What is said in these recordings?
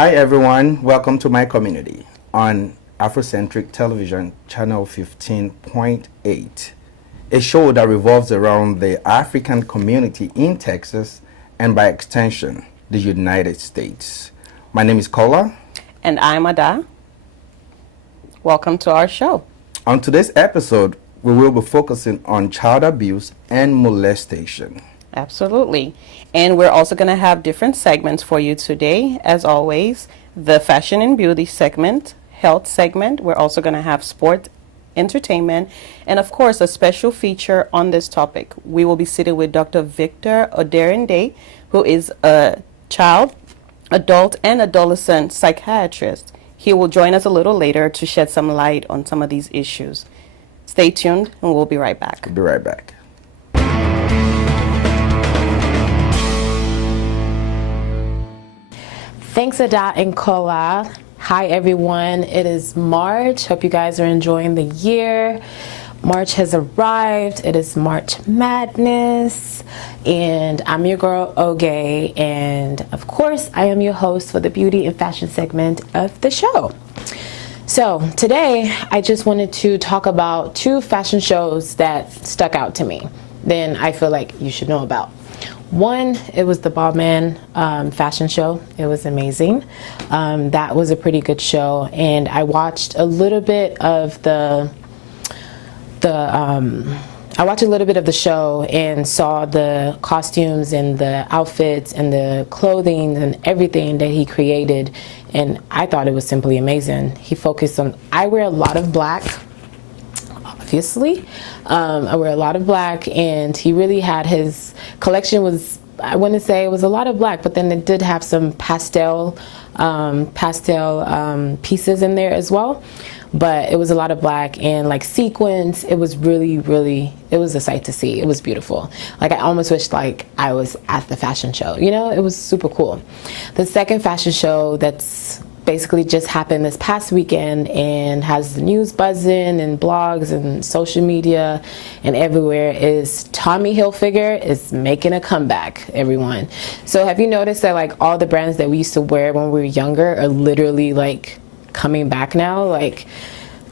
Hi everyone, welcome to my community on Afrocentric Television Channel 15.8, a show that revolves around the African community in Texas and by extension, the United States. My name is Kola. And I'm Ada. Welcome to our show. On today's episode, we will be focusing on child abuse and molestation. Absolutely. And we're also going to have different segments for you today. As always, the fashion and beauty segment, health segment. We're also going to have sport, entertainment, and of course, a special feature on this topic. We will be sitting with Dr. Victor Oderinde, who is a child, adult, and adolescent psychiatrist. He will join us a little later to shed some light on some of these issues. Stay tuned, and we'll be right back. We'll be right back. Thanks, Ada and Kola. Hi, everyone. It is March. Hope you guys are enjoying the year. March has arrived. It is March Madness. And I'm your girl, Oge. And of course, I am your host for the beauty and fashion segment of the show. So today, I just wanted to talk about two fashion shows that stuck out to me. Then I feel like you should know about. One, it was the Ball Man fashion show. It was amazing. That was a pretty good show, and I watched a little bit of I watched a little bit of the show and saw the costumes and the outfits and the clothing and everything that he created, and I thought it was simply amazing. He focused on. I wear a lot of black. Obviously, I wear a lot of black, and he really had his collection was, I wouldn't say it was a lot of black, but then it did have some pastel pieces in there as well. But it was a lot of black and like sequins. It was really, it was a sight to see. It was beautiful. Like I almost wished like I was at the fashion show, you know, it was super cool. The second fashion show that's basically just happened this past weekend and has the news buzzing and blogs and social media and everywhere is Tommy Hilfiger is making a comeback, everyone. So have you noticed that like all the brands that we used to wear when we were younger are literally like coming back now? Like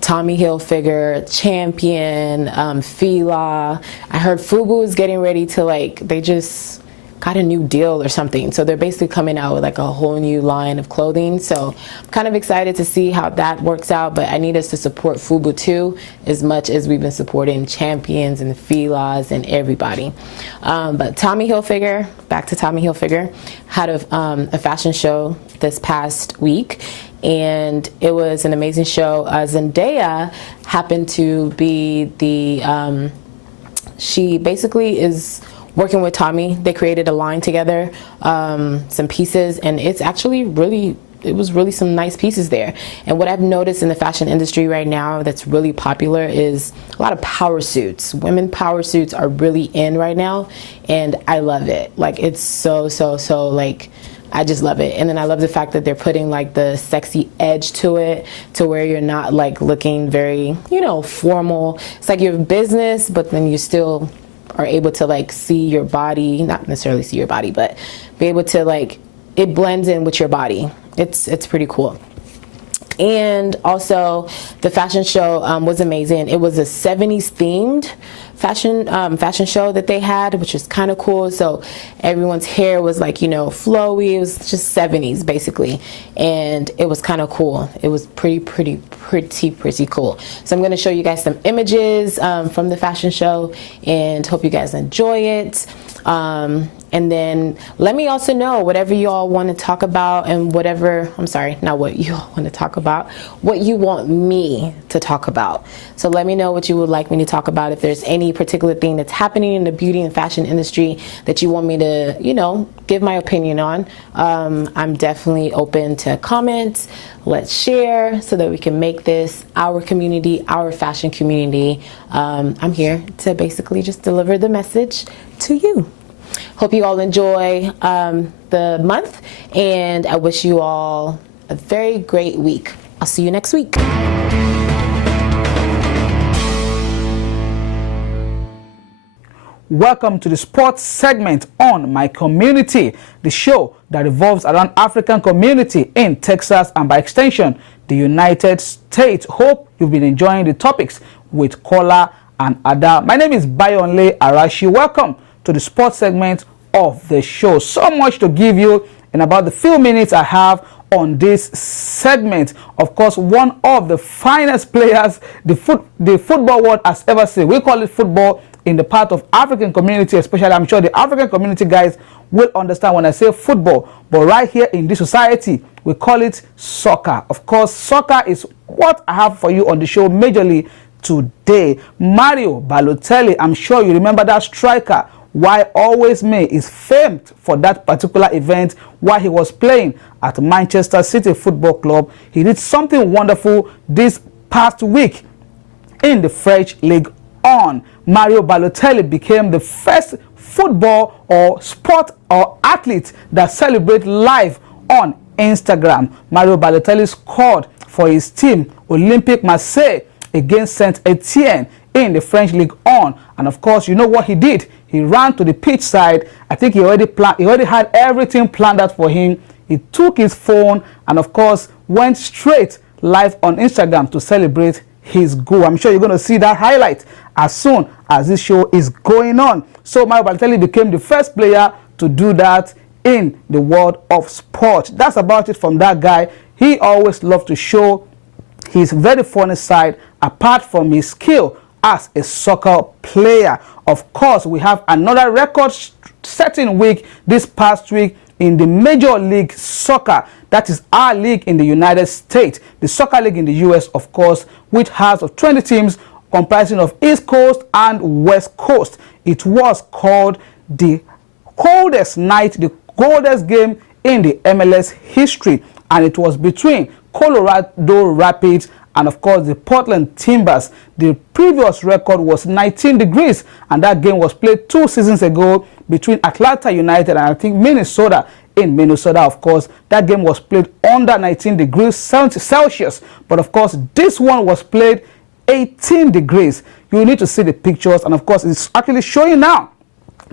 Tommy Hilfiger, Champion, Fila. I heard Fubu is getting ready to like, they just got a new deal or something. So they're basically coming out with like a whole new line of clothing. So I'm kind of excited to see how that works out, but I need us to support Fubu too, as much as we've been supporting Champions and Filas and everybody. But Tommy Hilfiger, back to Tommy Hilfiger, had a fashion show this past week, and it was an amazing show. Zendaya happened to be she basically is working with Tommy. They created a line together, some pieces, and it's actually it was really some nice pieces there. And what I've noticed in the fashion industry right now that's really popular is a lot of power suits. Women power suits are really in right now, and I love it. Like it's so like, I just love it. And then I love the fact that they're putting like the sexy edge to it, to where you're not like looking very, you know, formal. It's like your business, but then you still are able to like see your body, not necessarily see your body, but be able to like, it blends in with your body. It's pretty cool. And also the fashion show was amazing. It was a 70s themed fashion show that they had, which was kind of cool. So everyone's hair was like, you know, flowy. It was just 70s basically, and it was kind of cool. It was pretty cool. So I'm going to show you guys some images from the fashion show, and hope you guys enjoy it. And then let me also know whatever you all want to talk about, and whatever, I'm sorry, not what you all want to talk about, what you want me to talk about. So let me know what you would like me to talk about. If there's any particular thing that's happening in the beauty and fashion industry that you want me to, you know, give my opinion on, I'm definitely open to comments. Let's share so that we can make this our community, our fashion community. I'm here to basically just deliver the message to you. Hope you all enjoy the month, and I wish you all a very great week. I'll see you next week. Welcome to the sports segment on My Community, the show that revolves around African community in Texas and by extension, the United States. Hope you've been enjoying the topics with Kola and Ada. My name is Bayonle Arashi. Welcome to the sports segment of the show. So much to give you in about the few minutes I have on this segment. Of course, one of the finest players the football world has ever seen. We call it football in the part of African community, especially. I'm sure the African community guys will understand when I say football, but right here in this society we call it soccer. Of course, soccer is what I have for you on the show majorly today. Mario Balotelli, I'm sure you remember that striker. Why Always Me is famed for that particular event while he was playing at Manchester City Football Club. He did something wonderful this past week in the French League On. Mario Balotelli became the first football or sport or athlete that celebrates live on Instagram. Mario Balotelli scored for his team Olympique Marseille against Saint Etienne in the French League On. And of course, you know what he did? He ran to the pitch side. I think he already had everything planned out for him. He took his phone and of course went straight live on Instagram to celebrate his goal. I'm sure you're going to see that highlight as soon as this show is going on. So Mario Balotelli became the first player to do that in the world of sport. That's about it from that guy. He always loved to show his very funny side apart from his skill as a soccer player. Of course, we have another record-setting week this past week in the Major League Soccer. That is our league in the United States. The Soccer League in the US, of course, which has 20 teams comprising of East Coast and West Coast. It was called the coldest night, the coldest game in the MLS history, and it was between Colorado Rapids and of course the Portland Timbers. The previous record was 19 degrees, and that game was played 2 seasons ago between Atlanta United and I think Minnesota. In Minnesota, of course, that game was played under 19 degrees Celsius, but of course this one was played 18 degrees. You need to see the pictures, and of course it's actually showing now.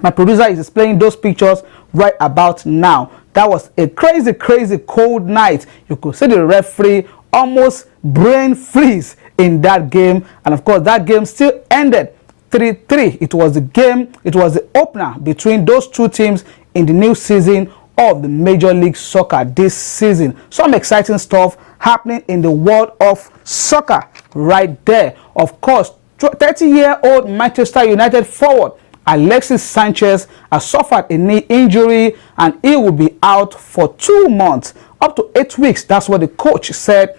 My producer is displaying those pictures right about now. That was a crazy cold night. You could see the referee almost brain freeze in that game, and of course that game still ended 3-3. It was the opener between those two teams in the new season of the Major League Soccer this season. Some exciting stuff happening in the world of soccer right there. Of course, 30-year-old Manchester United forward Alexis Sanchez has suffered a knee injury and he will be out for 2 months, up to 8 weeks. That's what the coach said.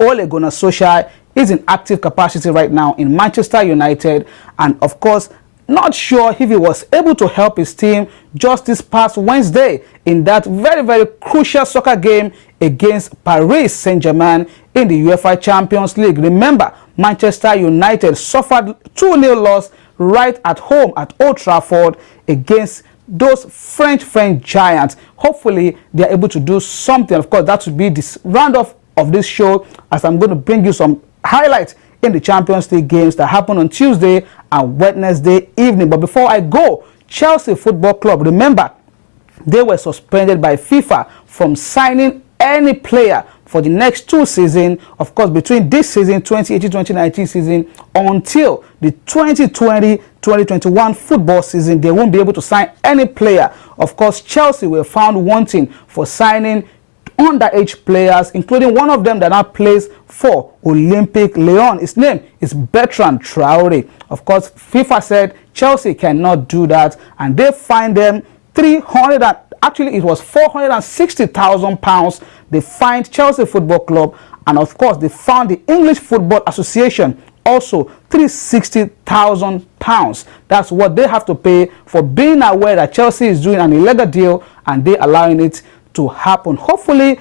Ole Gunnar Solskjaer is in active capacity right now in Manchester United, and of course not sure if he was able to help his team just this past Wednesday in that very crucial soccer game against Paris Saint-Germain in the UEFA Champions League. Remember, Manchester United suffered 2-0 loss right at home at Old Trafford against those French giants. Hopefully they are able to do something. Of course, that would be this roundup of this show, as I'm going to bring you some highlights in the Champions League games that happened on Tuesday and Wednesday evening. But before I go, Chelsea Football Club, remember, they were suspended by FIFA from signing any player for the next 2 seasons, of course, between this season, 2018-2019 season, until the 2020-2021 football season. They won't be able to sign any player. Of course, Chelsea were found wanting for signing underage players, including one of them that now plays for Olympique Lyon. His name is Bertrand Traore. Of course, FIFA said Chelsea cannot do that, and they fined them actually it was £460,000. They fined Chelsea Football Club, and of course they found the English Football Association also £360,000. That's what they have to pay for being aware that Chelsea is doing an illegal deal and they allowing it to happen. Hopefully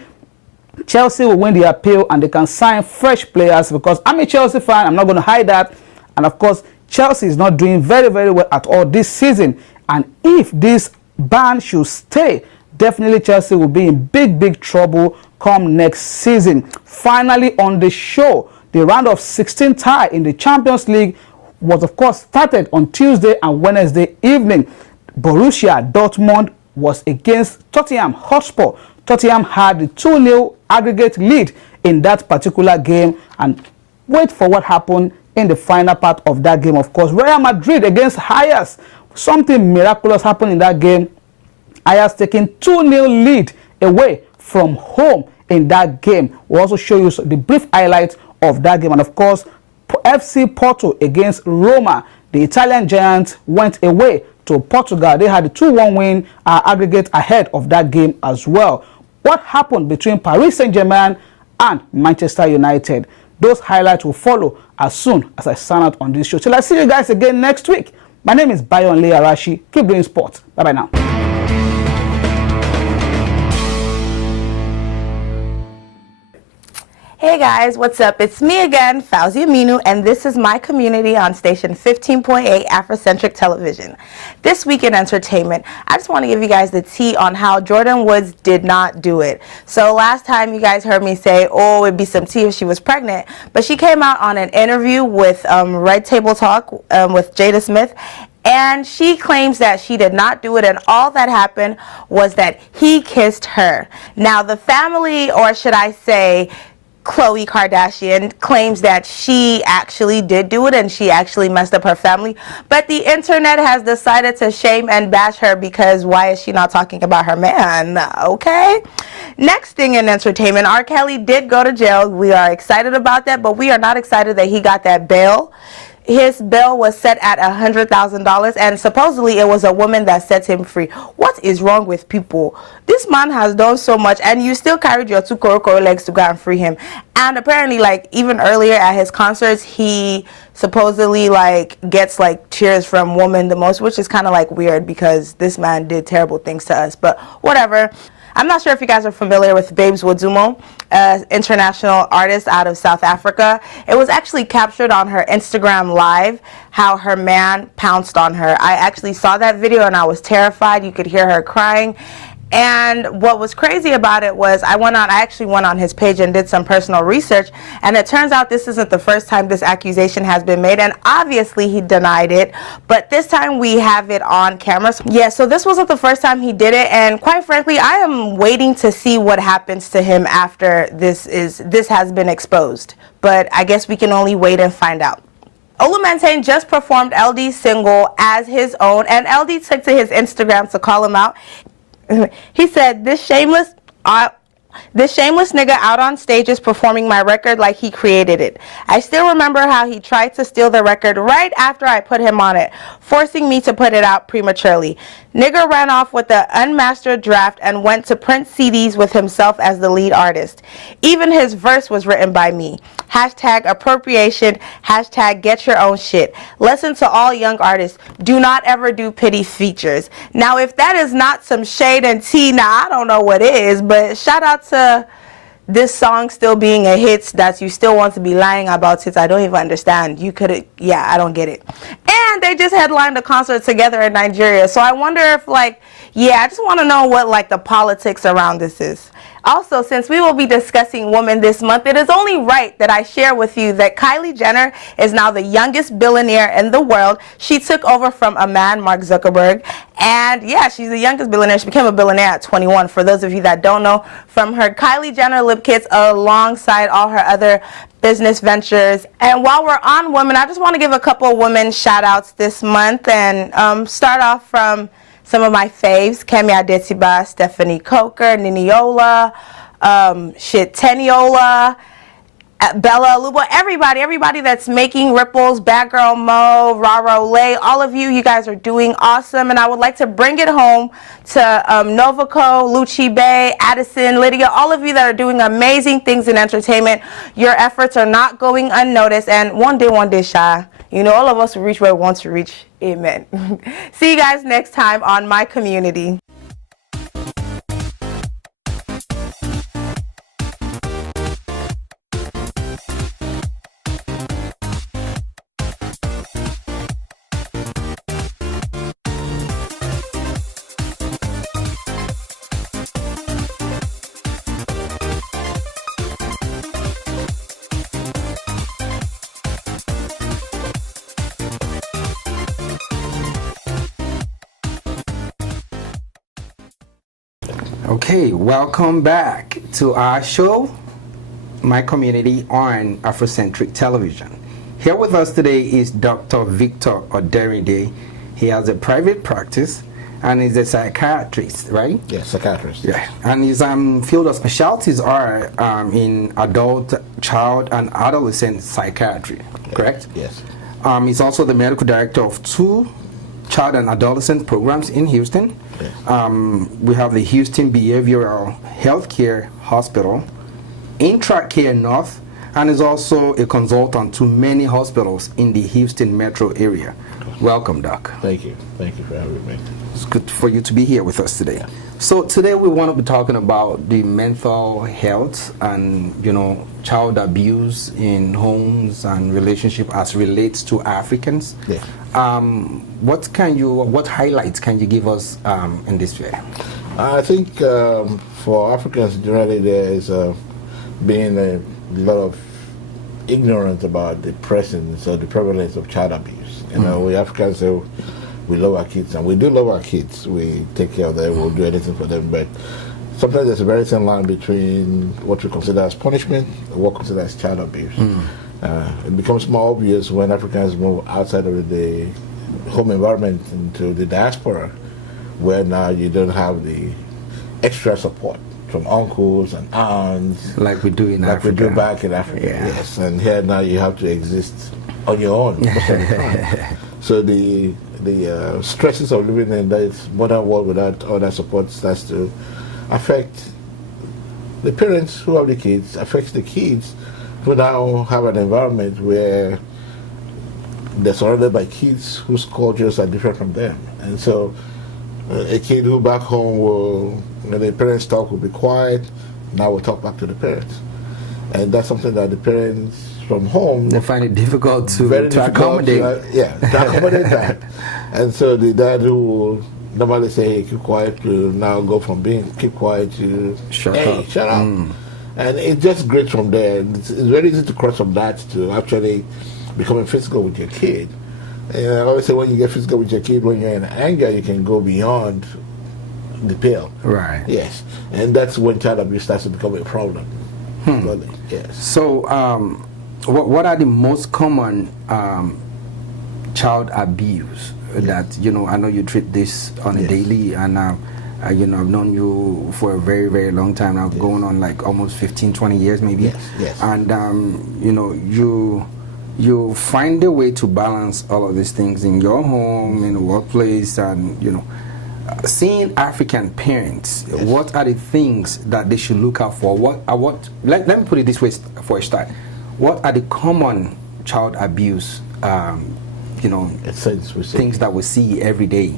Chelsea will win the appeal and they can sign fresh players, because I'm a Chelsea fan, I'm not going to hide that. And of course Chelsea is not doing very well at all this season, and if this ban should stay, definitely Chelsea will be in big trouble come next season. Finally on the show, the round of 16 tie in the Champions League was, of course, started on Tuesday and Wednesday evening. Borussia Dortmund was against Tottenham Hotspur. Tottenham had the 2-0 aggregate lead in that particular game, and wait for what happened in the final part of that game. Of course, Real Madrid against Ajax. Something miraculous happened in that game. Ajax taking 2-0 lead away from home in that game. We'll also show you the brief highlights of that game. And of course, FC Porto against Roma. The Italian giants went away to Portugal. They had a 2-1 win aggregate ahead of that game as well. What happened between Paris Saint-Germain and Manchester United? Those highlights will follow as soon as I sign out on this show. Till I see you guys again next week. My name is Bayonle Arashi. Keep doing sports. Bye-bye now. Hey guys, what's up? It's me again, Fauzi Aminu, and this is my community on station 15.8 Afrocentric Television. This week in entertainment, I just want to give you guys the tea on how Jordyn Woods did not do it. So last time you guys heard me say, oh, it'd be some tea if she was pregnant, but she came out on an interview with Red Table Talk with Jada Smith, and she claims that she did not do it, and all that happened was that he kissed her. Now the family, or should I say, Khloe Kardashian, claims that she actually did do it and she actually messed up her family, but the internet has decided to shame and bash her because why is she not talking about her man? Okay. Next thing in entertainment, R. Kelly did go to jail. We are excited about that, but we are not excited that he got that bail. His bail was set at $100,000, and supposedly it was a woman that set him free. What is wrong with people? This man has done so much, and you still carried your two koro legs to go and free him. And apparently, like, even earlier at his concerts, he supposedly, like, gets, like, cheers from women the most, which is kind of, like, weird because this man did terrible things to us. But whatever. I'm not sure if you guys are familiar with Babes Wodumo, an international artist out of South Africa. It was actually captured on her Instagram Live how her man pounced on her. I actually saw that video and I was terrified. You could hear her crying. And what was crazy about it was I actually went on his page and did some personal research, and it turns out this isn't the first time this accusation has been made, and obviously he denied it, but this time we have it on camera. Yeah, so this wasn't the first time he did it, and quite frankly, I am waiting to see what happens to him after this has been exposed, but I guess we can only wait and find out. Olumentane just performed LD's single as his own, and LD took to his Instagram to call him out. He said, this shameless nigga out on stage is performing my record like he created it. I still remember how he tried to steal the record right after I put him on it, forcing me to put it out prematurely. Nigga ran off with the unmastered draft and went to print CDs with himself as the lead artist. Even his verse was written by me. Hashtag appropriation, hashtag get your own shit. Lesson to all young artists, do not ever do pity features. Now if that is not some shade and tea, now I don't know what is, but shout out to this song still being a hit that you still want to be lying about it. I don't even understand. I don't get it. And they just headlined a concert together in Nigeria. So I wonder if I just want to know what the politics around this is. Also, since we will be discussing women this month, it is only right that I share with you that Kylie Jenner is now the youngest billionaire in the world. She took over from a man, Mark Zuckerberg, and yeah, she's the youngest billionaire. She became a billionaire at 21. For those of you that don't know, from her Kylie Jenner lip kits alongside all her other business ventures. And while we're on women, I just want to give a couple of women shout outs this month and start off from some of my faves: Kemi Adetiba, Stephanie Coker, Niniola, Teniola, Bella Lubo, everybody that's making ripples, Bad Girl Mo, Raro Lay, all of you guys are doing awesome, and I would like to bring it home to Novaco, Lucci Bay, Addison, Lydia, all of you that are doing amazing things in entertainment. Your efforts are not going unnoticed, and one day, Sha, all of us will reach where we want to reach. Amen. See you guys next time on My Community. Okay, welcome back to our show, My Community on Afrocentric Television. Here with us today is Dr. Victor Oderinde. He has a private practice and is a psychiatrist, right? Yes, psychiatrist. Yeah, and his field of specialties are in adult, child, and adolescent psychiatry, correct? Yes. He's also the medical director of 2 child and adolescent programs in Houston. Yes. We have the Houston Behavioral Healthcare Hospital, Intra-Care North, and is also a consultant to many hospitals in the Houston metro area. Welcome, Doc. Thank you. Thank you for having me. It's good for you to be here with us today. So today we want to be talking about the mental health and, child abuse in homes and relationship as relates to Africans. Yeah. What highlights can you give us in this way? I think for Africans generally there is being a lot of ignorance about the presence or the prevalence of child abuse. We Africans we love our kids, and we do love our kids. We take care of them, we'll do anything for them, but sometimes there's a very thin line between what we consider as punishment and what we consider as child abuse. It becomes more obvious when Africans move outside of the home environment into the diaspora, where now you don't have the extra support from uncles and aunts. Like we do in Africa. Like we do back in Africa, Yeah. yes. And here now you have to exist on your own most of the time. So the stresses of living in this modern world without all that support starts to affect the parents who have the kids, affects the kids who now have an environment where they're surrounded by kids whose cultures are different from them. And so a kid who back home will, when the parents talk, will be quiet, now will talk back to the parents. And that's something that the parents from home, they find it difficult to accommodate. accommodate. To accommodate that. And so the dad who will normally say, hey, keep quiet, to now go from being keep quiet to Shut hey, up. shut up. And it just grades from there. It's very easy to cross from that to actually becoming physical with your kid. And I always say when you get physical with your kid, when you're in anger, you can go beyond the pale. Right. Yes. And that's when child abuse starts to become a problem. Really. Yes. So, what are the most common child abuse that, I know you treat this on a Yes. daily, and I've known you for a very, very long time now, going on like almost 15, 20 years maybe. Yes, yes. And, you find a way to balance all of these things in your home, in the workplace, and, seeing African parents, Yes. what are the things that they should look out for? Let me put it this way for a start. What are the common child abuse, things that we see every day?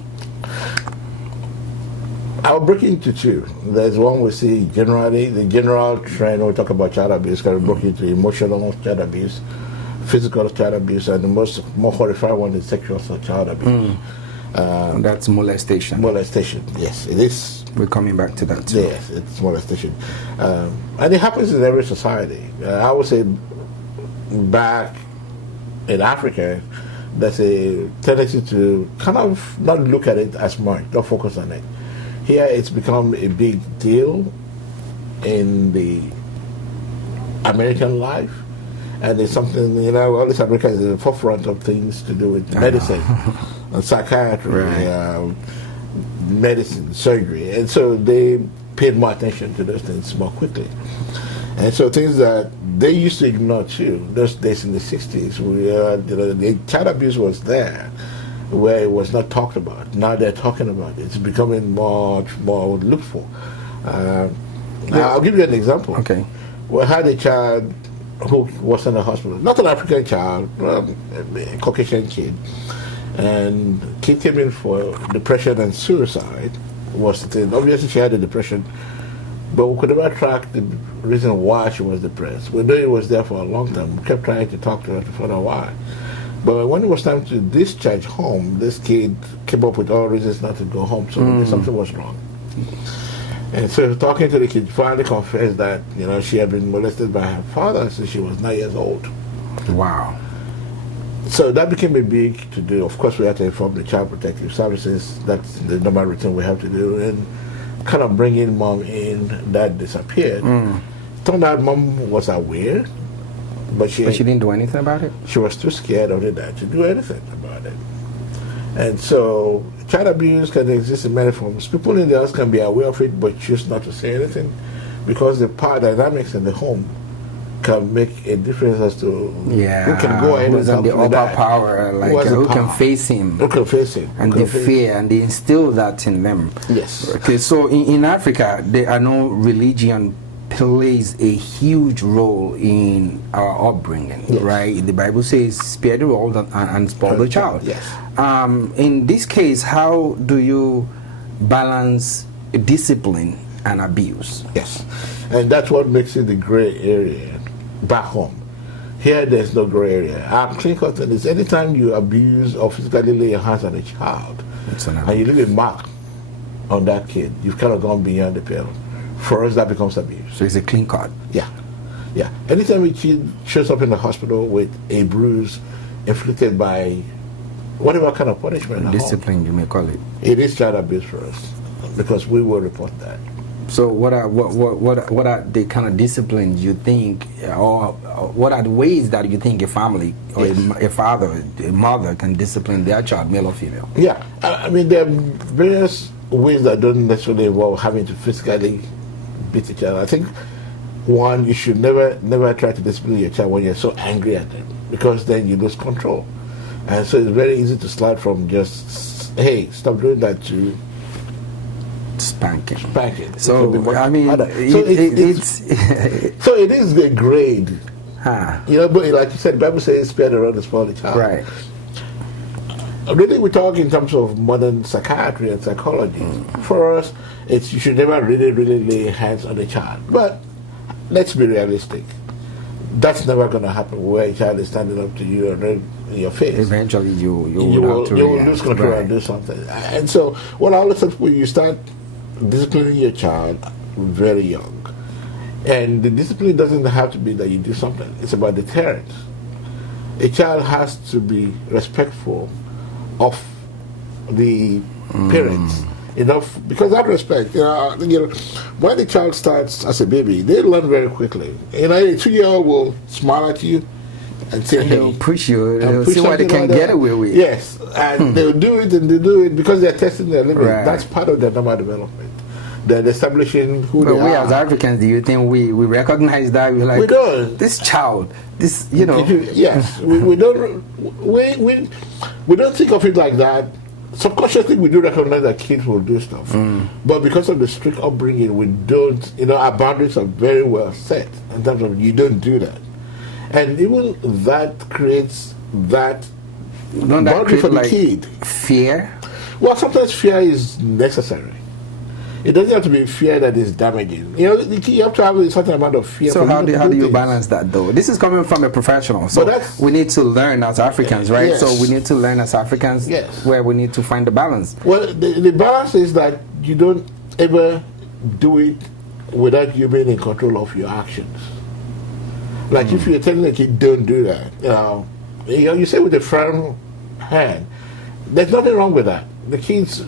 I'll break it into 2. There's one we see generally, the general trend when we talk about child abuse, can be broken into emotional child abuse, physical child abuse, and the more horrifying one is sexual child abuse. That's molestation. Molestation, yes, it is. We're coming back to that too. Yes, it's molestation. And it happens in every society. I would say back in Africa, there's a tendency to kind of not look at it as much, not focus on it. Here it's become a big deal in the American life. And it's something, all this America is at the forefront of things to do with medicine and psychiatry, Right. Medicine, surgery. And so they paid more attention to those things more quickly. And so things that they used to ignore too, those days in the 60s, the child abuse was there where it was not talked about. Now they're talking about it. It's becoming much more looked for. I'll give you an example. Okay. We had a child who was in the hospital, not an African child, a Caucasian kid, and kid came in for depression and suicide. Was the thing. Obviously she had a depression, but we could never track the reason why she was depressed. We knew it was there for a long time. We kept trying to talk to her to find out why. But when it was time to discharge home, this kid came up with all reasons not to go home, so something was wrong. And so talking to the kid, finally confessed that, she had been molested by her father since she was 9 years old. Wow. So that became a big to do. Of course, we had to inform the Child Protective Services. That's the normal routine we have to do. And kind of bringing mom in that disappeared. Turned out mom was aware, but she didn't do anything about it? She was too scared of the dad to do anything about it. And so child abuse can exist in many forms. People in the house can be aware of it but choose not to say anything because the power dynamics in the home can make a difference as to who can go ahead who's and on the help upper power, like who can face him. Who can face him. And the fear, and they instill that in them. Yes. Okay, so in Africa, I know religion plays a huge role in our upbringing, right? The Bible says, spare the rod and spoil the child. Yes. In this case, how do you balance discipline and abuse? Yes. And that's what makes it the gray area back home. Here, there's no gray area. Our clinical thing is anytime you abuse or physically lay your hands on a child and you leave a mark on that kid, you've kind of gone beyond the pale. For us, that becomes abuse. So it's a clean card. Yeah. Yeah. Anytime a kid shows up in the hospital with a bruise inflicted by whatever kind of punishment, discipline, you may call it. It is child abuse for us because we will report that. So what are the kind of disciplines you think, or what are the ways that you think a family or a father, a mother can discipline their child, male or female? Yeah, I mean there are various ways that don't necessarily involve having to physically beat a child. I think one, you should never try to discipline your child when you're so angry at them because then you lose control, and so it's very easy to slide from just hey stop doing that to spanking. So I mean, so it is the grade. You know, but like you said, the Bible says, "Spare the rod and spoil the child." Right. Really, we talk in terms of modern psychiatry and psychology. For us, it's you should never really lay hands on a child. But let's be realistic. That's never going to happen where a child is standing up to you and in your face. Eventually, you will lose control and do something. And so, what I always tell people, you start disciplining your child very young. And the discipline doesn't have to be that you do something. It's about deterrence. A child has to be respectful of the parents enough, because that respect, when the child starts as a baby, they learn very quickly. A 2-year-old will smile at you and say, hey, they'll push you, they'll see what they can get away with. Yes, and they'll do it, and they do it because they're testing their limit. Right. That's part of their normal development. They're establishing who they are. We as Africans, do you think we recognize that? We're like, we don't. This child, this, Yes, we don't think of it like that. Subconsciously, we do recognize that kids will do stuff. But because of the strict upbringing, we don't, our boundaries are very well set in terms of you don't do that. And even that creates that boundary for the kid. Fear? Well, sometimes fear is necessary. It doesn't have to be fear that is damaging. You have to have a certain amount of fear. So how do you balance that, though? This is coming from a professional. So we need to learn as Africans, right? Yes. So we need to learn as Africans where we need to find the balance. Well, the balance is that you don't ever do it without you being in control of your actions. Like if you're telling a kid, don't do that, you say with a firm hand, there's nothing wrong with that. Kids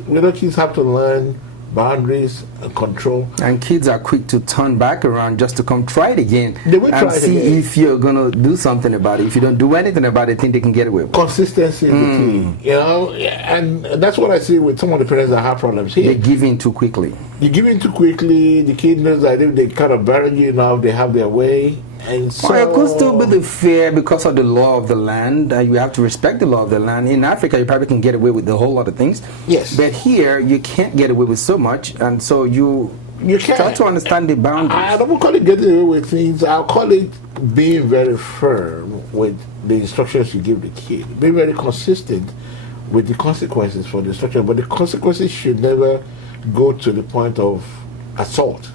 have to learn boundaries and control. And kids are quick to turn back around just to come try it again. They will and see if you're going to do something about it. If you don't do anything about it, think they can get away with it. Consistency is the key, and that's what I see with some of the parents that have problems here. They give in too quickly. You give in too quickly, the kid knows that if they kind of bury you enough, they have their way. And so it could still be the fear because of the law of the land. You have to respect the law of the land. In Africa, you probably can get away with a whole lot of things. Yes. But here, you can't get away with so much, and so you try to understand the boundaries. I don't call it getting away with things. I'll call it being very firm with the instructions you give the kid. Being very consistent with the consequences for the instruction. But the consequences should never go to the point of assault.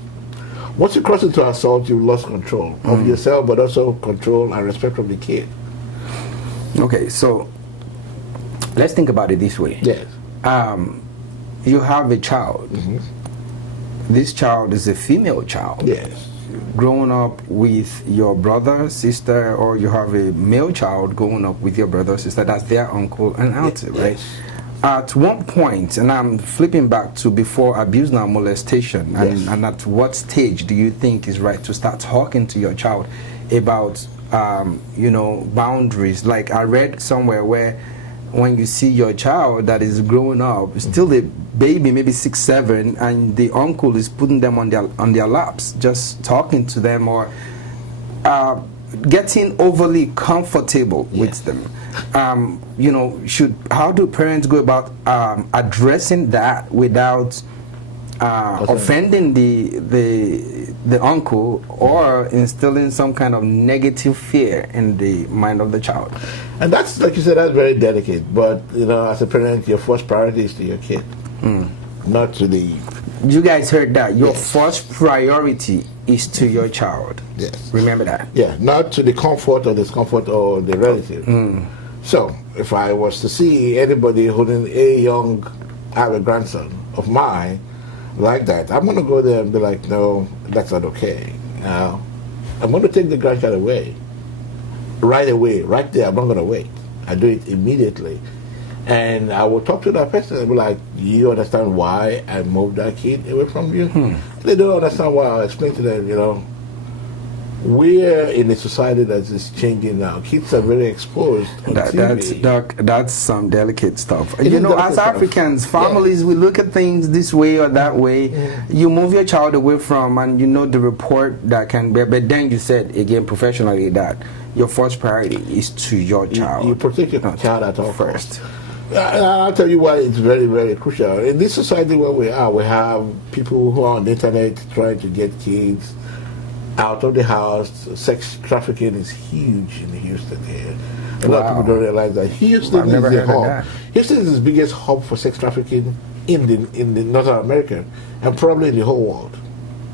Once you cross into assault, you've lost control of yourself, but also control and respect from the kid. Okay, so let's think about it this way. Yes. You have a child. This child is a female child. Yes. Growing up with your brother, sister, or you have a male child growing up with your brother, sister. That's their uncle and auntie, right? at one point, and I'm flipping back to before abuse, now molestation, Yes. and at what stage do you think is right to start talking to your child about, boundaries? Like I read somewhere where when you see your child that is growing up, still a baby, maybe 6, 7, and the uncle is putting them on their laps, just talking to them or getting overly comfortable with them. How do parents go about addressing that without offending the uncle or instilling some kind of negative fear in the mind of the child? And that's, like you said, that's very delicate. But, as a parent, your first priority is to your kid, not to the... You guys heard that. Your Yes. first priority is to your child. Yes. Remember that. Yeah, not to the comfort or discomfort or the relative. So, if I was to see anybody holding I have a grandson of mine like that, I'm going to go there and be like, no, that's not okay. I'm going to take the grandchild away. Right away, right there, I'm not going to wait. I do it immediately. And I will talk to that person and be like, do you understand why I moved that kid away from you? They don't understand why. I'll explain to them, we're in a society that is changing now. Kids are very exposed on TV. That's some delicate stuff. It is delicate As stuff. Africans, families, we look at things this way or that way. You move your child away from, and the report that can be. But then you said again professionally that your first priority is to your child. You protect your child at all first. costs. I'll tell you why it's very, very crucial. In this society where we are, we have people who are on the internet trying to get kids out of the house. Sex trafficking is huge in Houston here. A lot of people don't realize that Houston I've never is the heard of hub. that. Houston is the biggest hub for sex trafficking in the Northern America and probably in the whole world.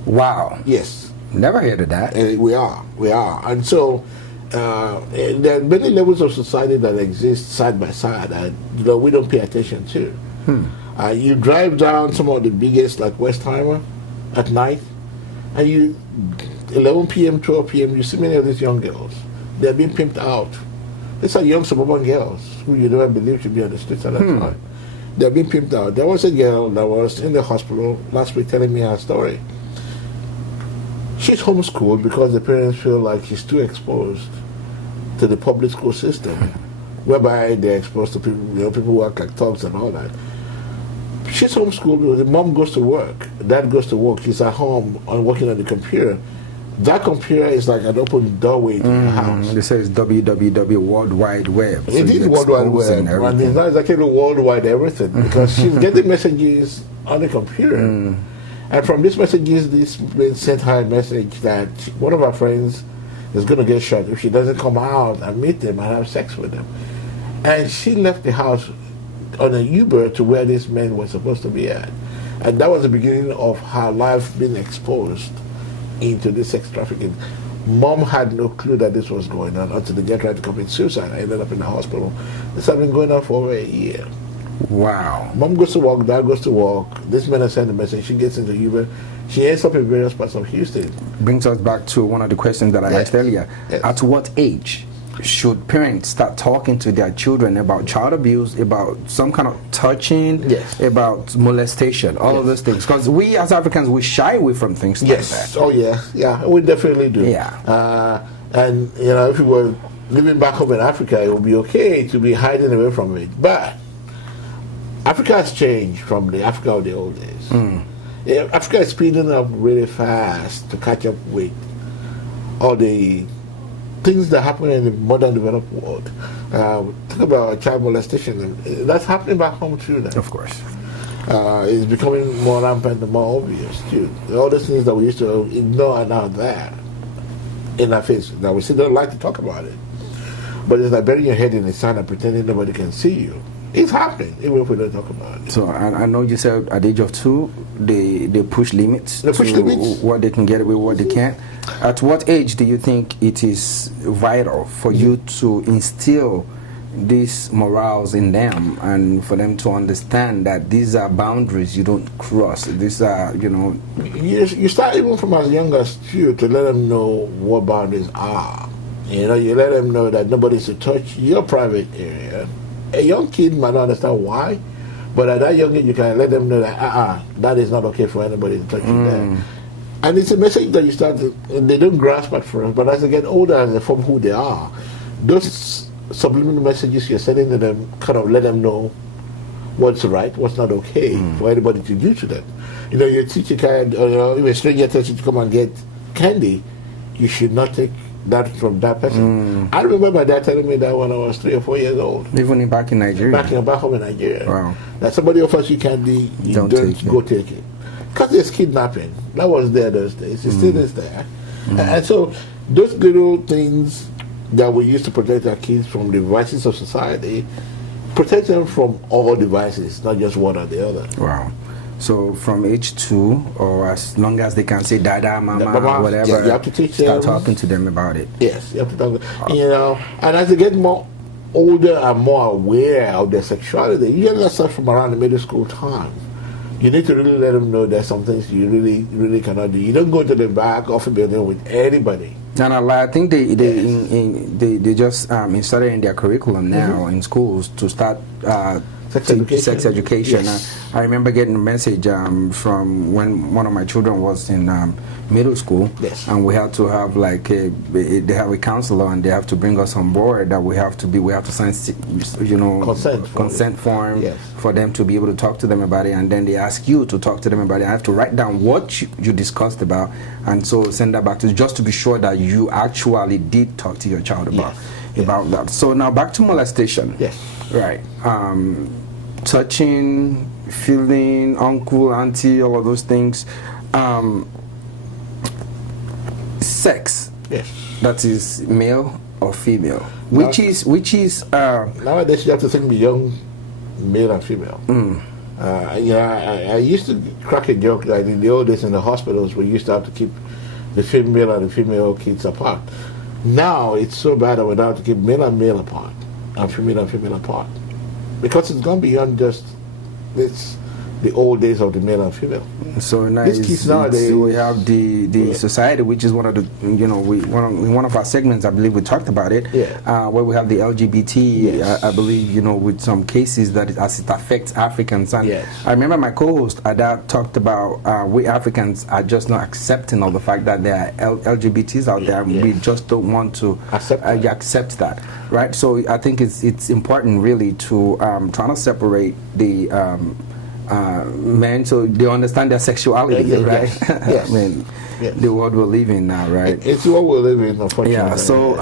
Wow. Yes. Never heard of that. We are. And so there are many levels of society that exist side by side that we don't pay attention to. You drive down some of the biggest, like Westheimer, at night, and you 11 p.m., 12 p.m., you see many of these young girls. They're being pimped out. These are young suburban girls who you never believe should be on the streets at that time. They're being pimped out. There was a girl that was in the hospital last week telling me her story. She's homeschooled because the parents feel like she's too exposed to the public school system, whereby they're exposed to people, people who act like thugs and all that. She's homeschooled because the mom goes to work, dad goes to work, she's at home working on the computer. That computer is like an open doorway to your house. They say it's www World Wide Web. It is World Wide Web, and it's not exactly worldwide everything, because she's getting messages on the computer. And from these messages, this man sent her a message that one of her friends is going to get shot if she doesn't come out and meet them and have sex with them. And she left the house on a Uber to where this man was supposed to be at. And that was the beginning of her life being exposed into this sex trafficking. Mom had no clue that this was going on until the girl tried to commit suicide. I ended up in the hospital. This has been going on for over a year. Wow. Mom goes to work, dad goes to work. This man has sent a message. She gets into Uber. She ends up in various parts of Houston. Brings us back to one of the questions that I asked earlier. Yes. At what age should parents start talking to their children about child abuse, about some kind of touching, about molestation, all of those things? Because we as Africans, we shy away from things like that. Oh, yeah, we definitely do. Yeah. And, if you were living back home in Africa, it would be okay to be hiding away from it. But Africa has changed from the Africa of the old days. Yeah, Africa is speeding up really fast to catch up with all the things that happen in the modern developed world. Talk about child molestation. That's happening back home too now. Of course. It's becoming more rampant and more obvious too. All those things that we used to ignore are now there in our face. Now we still don't like to talk about it. But it's like burying your head in the sand and pretending nobody can see you. It's happening, even if we don't talk about it. So I know you said at the age of 2, they push limits They push to limits. what they can get away with, what they can't. At what age do you think it is vital for you to instill these morals in them and for them to understand that these are boundaries you don't cross? These are, You start even from as young as 2 to let them know what boundaries are. You let them know that nobody's to touch your private area. A young kid might not understand why, But at that young age, you can let them know that that is not okay for anybody to touch you there. And it's a message that you start to, they don't grasp at first, but as they get older, as they form who they are, those subliminal messages you're sending to them kind of let them know what's right, what's not okay for anybody to do to them. You know, your teacher can, if a stranger tells you to come and get candy, you should not take that from that person. I remember my dad telling me that when I was 3 or 4 years old. Even back in Nigeria? Back home in Nigeria. Wow. That somebody offers you candy, you don't go take it. Because there's kidnapping. That was there those days. It still is there. And so those little things that we use to protect our kids from the vices of society, protect them from all devices, not just one or the other. Wow. So from age 2, or as long as they can say dada, mama, whatever, you have to teach start them, talking to them about it. Yes, you have to talk. You know, and as they get more older and more aware of their sexuality, you get that stuff from around the middle school time. You need to really let them know there's some things you really, really cannot do. You don't go to the back of a building with anybody. And I think they just started in their curriculum now in schools to start sex education. Yes. I remember getting a message from when one of my children was in middle school, and we had to have like they have a counselor, and they have to bring us on board that we have to sign, consent form for them to be able to talk to them about it, and then they ask you to talk to them about it. I have to write down what you discussed about, and so send that back to just to be sure that you actually did talk to your child about that. So now back to molestation. Yes. Right. Touching, feeling, uncle, auntie, all of those things. Sex. Yes. That is male or female. Which is nowadays you have to think beyond male and female. I used to crack a joke that in the old days in the hospitals we used to have to keep the female and the female kids apart. Now it's so bad that we now have to keep male and male apart and female apart, because it's gone beyond just the old days of the male and female. So now nowadays, we have the society, which is one of the one of our segments. I believe we talked about it, where we have the LGBT. I believe with some cases that as it affects Africans. And I remember my co-host Ada talked about we Africans are just not accepting of the fact that there are LGBTs out there. And we just don't want to accept that. Right. So I think it's important really to try to separate the men, so they understand their sexuality, right? Yes. I mean, the world we live in now, right? It's what we live in, unfortunately. Yeah. So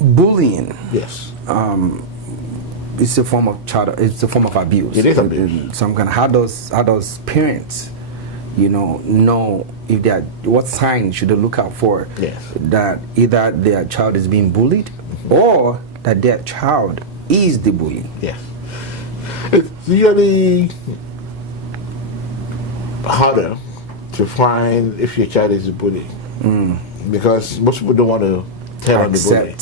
bullying. Yes. It's a form of it's a form of abuse. It is abuse. Some kind. How does parents, know if they are, what signs should they look out for? Yes. That either their child is being bullied, or that their child is the bully. Yes. It's usually harder to find if your child is a bully, because most people don't want to tell on the bully.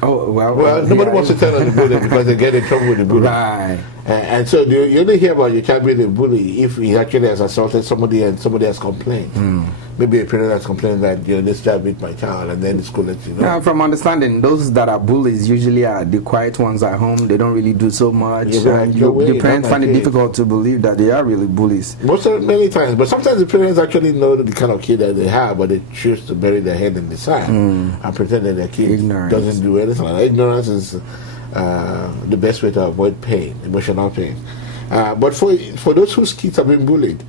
Oh well. Nobody wants to tell on the bully because they get in trouble with the bully. Right. And so you only hear about your child being a bully if he actually has assaulted somebody and somebody has complained. Maybe a parent has complained that this child beat my child, and then the school lets you know. Now, from understanding, those that are bullies usually are the quiet ones at home. They don't really do so much. The parents find it difficult to believe that they are really bullies. Many times, but sometimes the parents actually know the kind of kid that they have, but they choose to bury their head in the sand and pretend that their kid doesn't do anything. Ignorance is the best way to avoid pain, emotional pain. But for those whose kids have been bullied,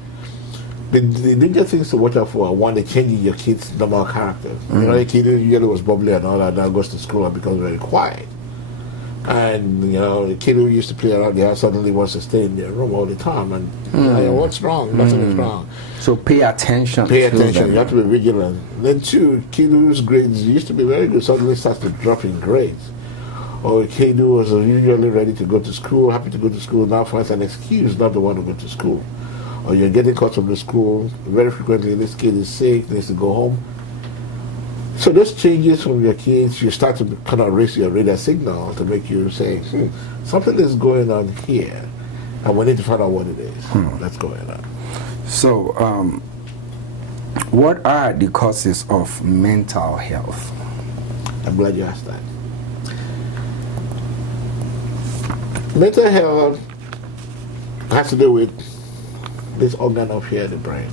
the danger things to watch out for are one, the change in your kid's normal character. A kid who usually was bubbly and all that now goes to school and becomes very quiet. And the kid who used to play around the house suddenly wants to stay in their room all the time. And what's wrong? Nothing is wrong. So pay attention. You have to be vigilant. Then two, kid whose grades used to be very good suddenly starts to drop in grades. Or a kid who was usually ready to go to school, happy to go to school, now finds an excuse not to want to go to school. Or you're getting calls from the school very frequently. This kid is sick, needs to go home. So those changes from your kids, you start to kind of raise your radar signal to make you say, something is going on here, and we need to find out what it is that's going on. So, what are the causes of mental health? I'm glad you asked that. Mental health has to do with this organ up here, the brain.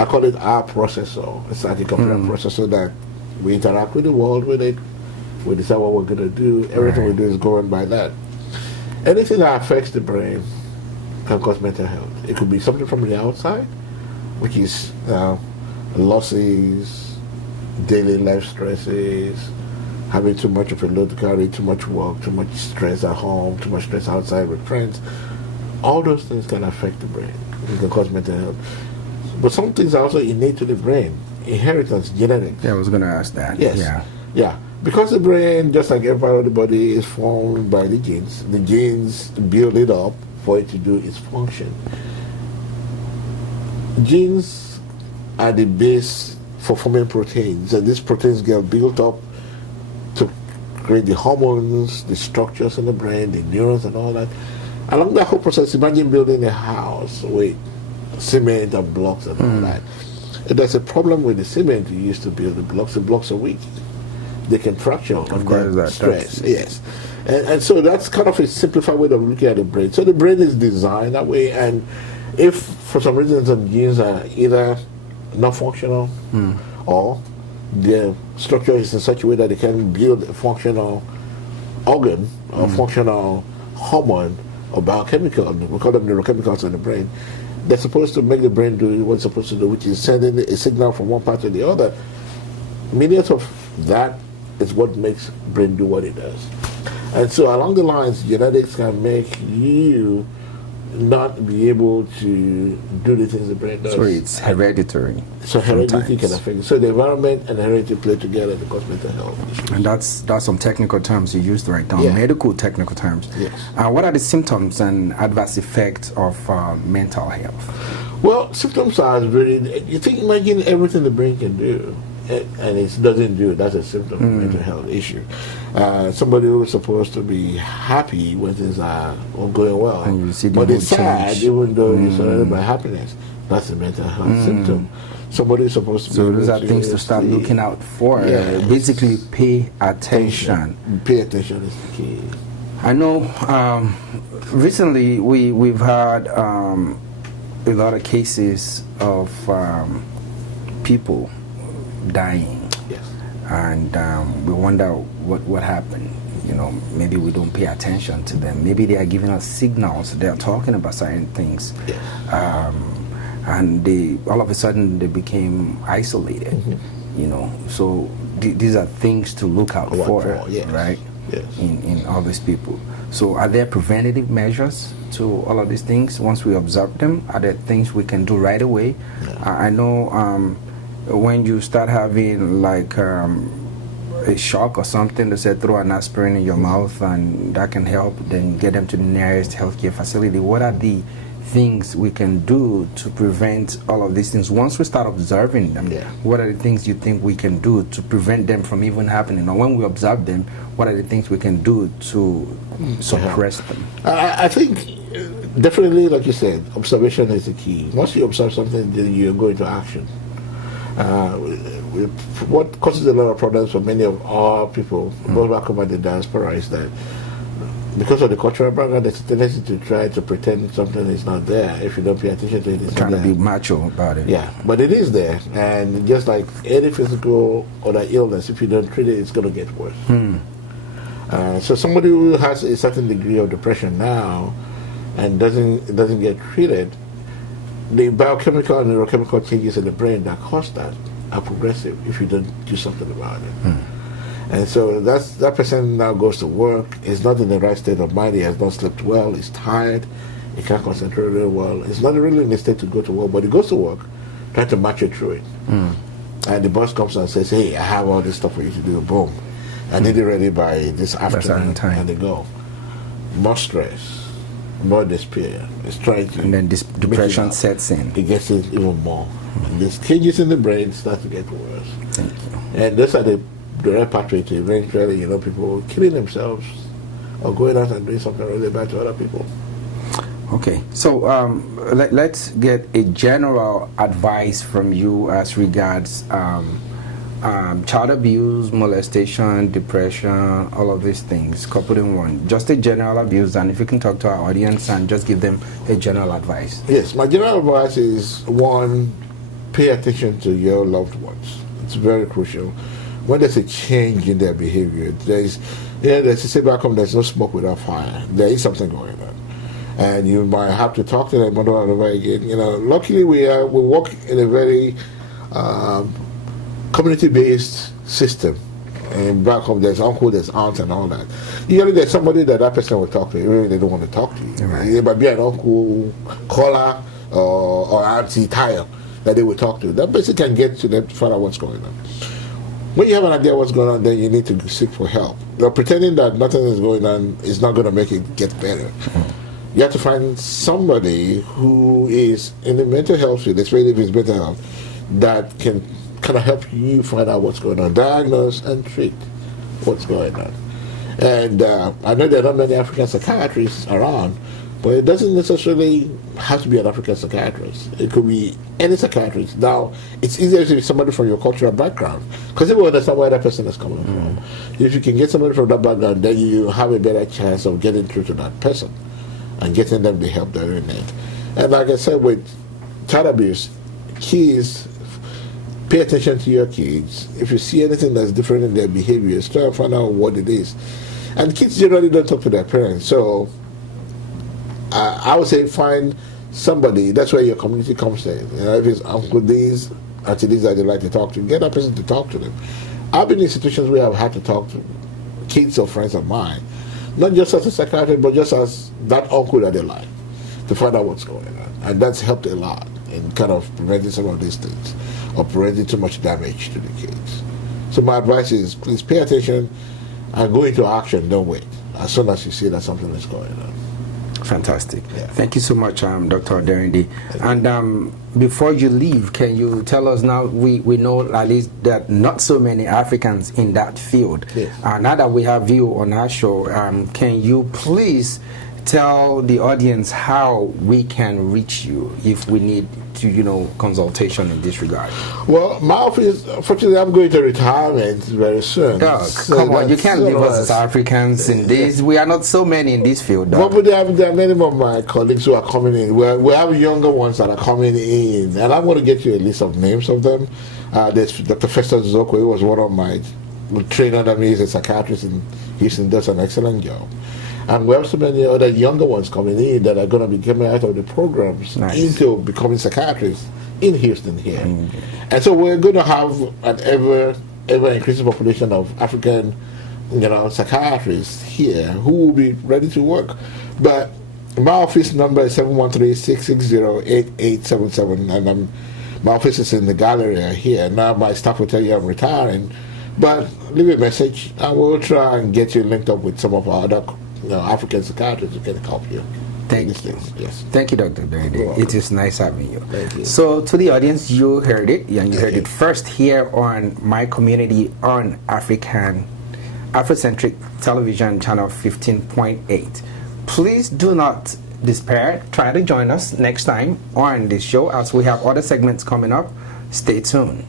I call it our processor. It's like a computer processor that we interact with the world with it. We decide what we're going to do. Everything we do is governed by that. Anything that affects the brain can cause mental health. It could be something from the outside, which is losses, daily life stresses, having too much of a load to carry, too much work, too much stress at home, too much stress outside with friends. All those things can affect the brain. It can cause mental health. But some things are also innate to the brain. Inheritance, genetics. Yeah, I was going to ask that. Yes. Yeah. Because the brain, just like every part of the body, is formed by the genes. The genes build it up for it to do its function. Genes are the base for forming proteins, and these proteins get built up to create the hormones, the structures in the brain, the neurons and all that. Along that whole process, imagine building a house with cement and blocks and all that. If there's a problem with the cement you used to build the blocks are weak. They can fracture under that stress. Yes. And so that's kind of a simplified way of looking at the brain. So the brain is designed that way, and if for some reason some genes are either not functional or their structure is in such a way that they can build a functional organ or functional hormone or biochemical, we call them neurochemicals in the brain, they're supposed to make the brain do what it's supposed to do, which is sending a signal from one part to the other. Millions of that is what makes brain do what it does. And so along the lines, genetics can make you not be able to do the things the brain does. So it's hereditary. So heredity can affect it. So the environment and heredity play together to cause mental health issues. And that's some technical terms you used right now, medical technical terms. Yes. What are the symptoms and adverse effects of mental health? Well, symptoms are really, imagine everything the brain can do, and it doesn't do it. That's a symptom of mental health issue. Somebody who's supposed to be happy when things are going well, and you see the but mood it's sad change. even though it's surrounded by happiness. That's a mental health symptom. Somebody is supposed to be So those are things to start looking out for. Basically, pay attention. Pay attention is the key. I know recently we've had a lot of cases of people dying, Yes. and we wonder what happened. You know, maybe we don't pay attention to them. Maybe they are giving us signals. They are talking about certain things, Yes. and they all of a sudden they became isolated. You know, so these are things to look out for, yes. right? Yes. In all these people. So are there preventative measures to all of these things? Once we observe them, are there things we can do right away? I know when you start having like a shock or something, they said throw an aspirin in your mouth and that can help, then get them to the nearest healthcare facility. What are the things we can do to prevent all of these things? Once we start observing them, what are the things you think we can do to prevent them from even happening? Or when we observe them, what are the things we can do to suppress them? I think definitely, like you said, observation is the key. Once you observe something, then you go into action. What causes a lot of problems for many of our people, both back home and the diaspora, is that because of the cultural background, there's a tendency to try to pretend something is not there. If you don't pay attention to it, it's Trying not to there. be macho about it. Yeah, but it is there, and just like any physical or the illness, if you don't treat it, it's going to get worse. So somebody who has a certain degree of depression now and doesn't get treated, the biochemical and neurochemical changes in the brain that cause that are progressive if you don't do something about it. And so that person now goes to work, is not in the right state of mind, he has not slept well, he's tired, he can't concentrate really well. He's not really in the state to go to work, but he goes to work trying to match it through it. And the boss comes and says, hey, I have all this stuff for you to do, boom. I need it ready by this afternoon, and they go. More stress, more despair. It's trying to, and then this depression sets in. It gets it even more. And these changes in the brain start to get worse. Thank you. And those are the direct pathway to eventually, people killing themselves or going out and doing something really bad to other people. Okay, so let's get a general advice from you as regards child abuse, molestation, depression, all of these things coupled in one. Just a general abuse, and if you can talk to our audience and just give them a general advice. Yes, my general advice is one, pay attention to your loved ones. It's very crucial. When there's a change in their behavior, there's a say back home, there's no smoke without fire. There is something going on. And you might have to talk to them over and over again. Luckily we work in a very community-based system. And back home, there's uncle, there's aunt, and all that. Usually, there's somebody that person will talk to. Really, they don't want to talk to you. Right. It might be an uncle, caller, or auntie, tire that they will talk to. That person can get to them to find out what's going on. When you have an idea what's going on, then you need to seek for help. Pretending that nothing is going on is not going to make it get better. You have to find somebody who is in the mental health field, especially if it's mental health, that can kind of help you find out what's going on, diagnose and treat what's going on. And I know there are not many African psychiatrists around, but it doesn't necessarily have to be an African psychiatrist. It could be any psychiatrist. Now, it's easier to be somebody from your cultural background, because people understand where that person is coming from. If you can get somebody from that background, then you have a better chance of getting through to that person and getting them the help they're in need. And like I said, with child abuse, kids, pay attention to your kids. If you see anything that's different in their behaviors, try and find out what it is. And kids generally don't talk to their parents, so I would say find somebody. That's where your community comes in. If it's uncle these, auntie these that they like to talk to, get that person to talk to them. I've been in situations where I've had to talk to kids or friends of mine, not just as a psychiatrist, but just as that uncle that they like, to find out what's going on. And that's helped a lot in kind of preventing some of these things, or preventing too much damage to the kids. So my advice is, please pay attention and go into action. Don't wait. As soon as you see that something is going on. Fantastic. Yeah. Thank you so much, Dr. Derinde. And before you leave, can you tell us now, we know at least that not so many Africans in that field. Yes. Now that we have you on our show, can you please tell the audience how we can reach you if we need to, consultation in this regard? Well, my office, unfortunately, I'm going to retirement very soon. Doug, come on, you can't leave us as Africans in this. We are not so many in this field, Doug. But there are many of my colleagues who are coming in. We have younger ones that are coming in, and I'm going to get you a list of names of them. There's Dr. Festus Zoko, who was one of my trainer under me. He's a psychiatrist in Houston, does an excellent job. And we have so many other younger ones coming in that are going to be coming out of the programs into becoming psychiatrists in Houston here. And so we're going to have an ever increasing population of African, psychiatrists here who will be ready to work. But my office number is 713-660-8877, and my office is in the gallery here. Now my staff will tell you I'm retiring, but leave a message and we'll try and get you linked up with some of our other African psychiatrists who can help you. Thank you. Yes. Thank you, Dr. Derinde. It is nice having you. Thank you. So, to the audience, you heard it, and you heard it first here on My Community on Afrocentric Television Channel 15.8. Please do not despair. Try to join us next time on this show as we have other segments coming up. Stay tuned.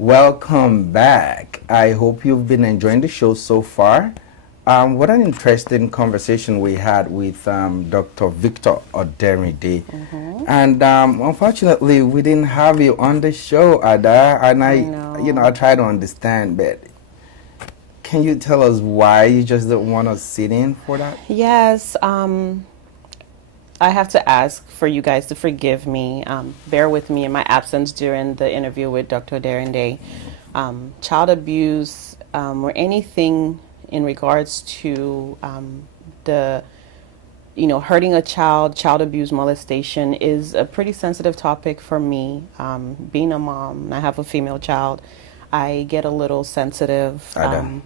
Welcome back. I hope you've been enjoying the show so far. What an interesting conversation we had with Dr. Victor Oderinde. And unfortunately, we didn't have you on the show, Ada. And I try to understand, but can you tell us why you just don't want us sit in for that? Yes. I have to ask for you guys to forgive me. Bear with me in my absence during the interview with Dr. Derinde. Child abuse or anything in regards to the hurting a child, child abuse, molestation is a pretty sensitive topic for me. Being a mom, and I have a female child, I get a little sensitive. I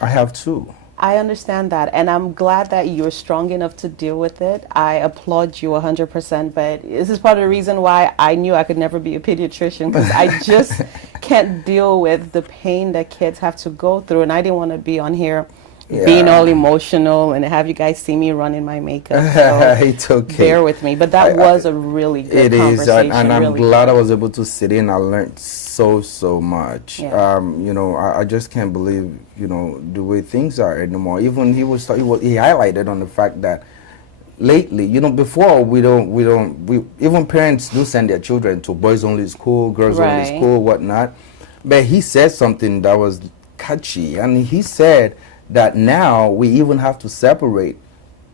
have two. I understand that, and I'm glad that you're strong enough to deal with it. I applaud you 100%, but this is part of the reason why I knew I could never be a pediatrician, because I just can't deal with the pain that kids have to go through, and I didn't want to be on here being all emotional and have you guys see me running my makeup. So it's okay. bear with me, but that was a really good conversation. And I'm really glad good. I was able to sit in. I learned so much. Yeah. I just can't believe the way things are anymore. Even he highlighted on the fact that lately, before we even parents do send their children to boys only school, girls only school, whatnot. But he said something that was catchy, and he said that now we even have to separate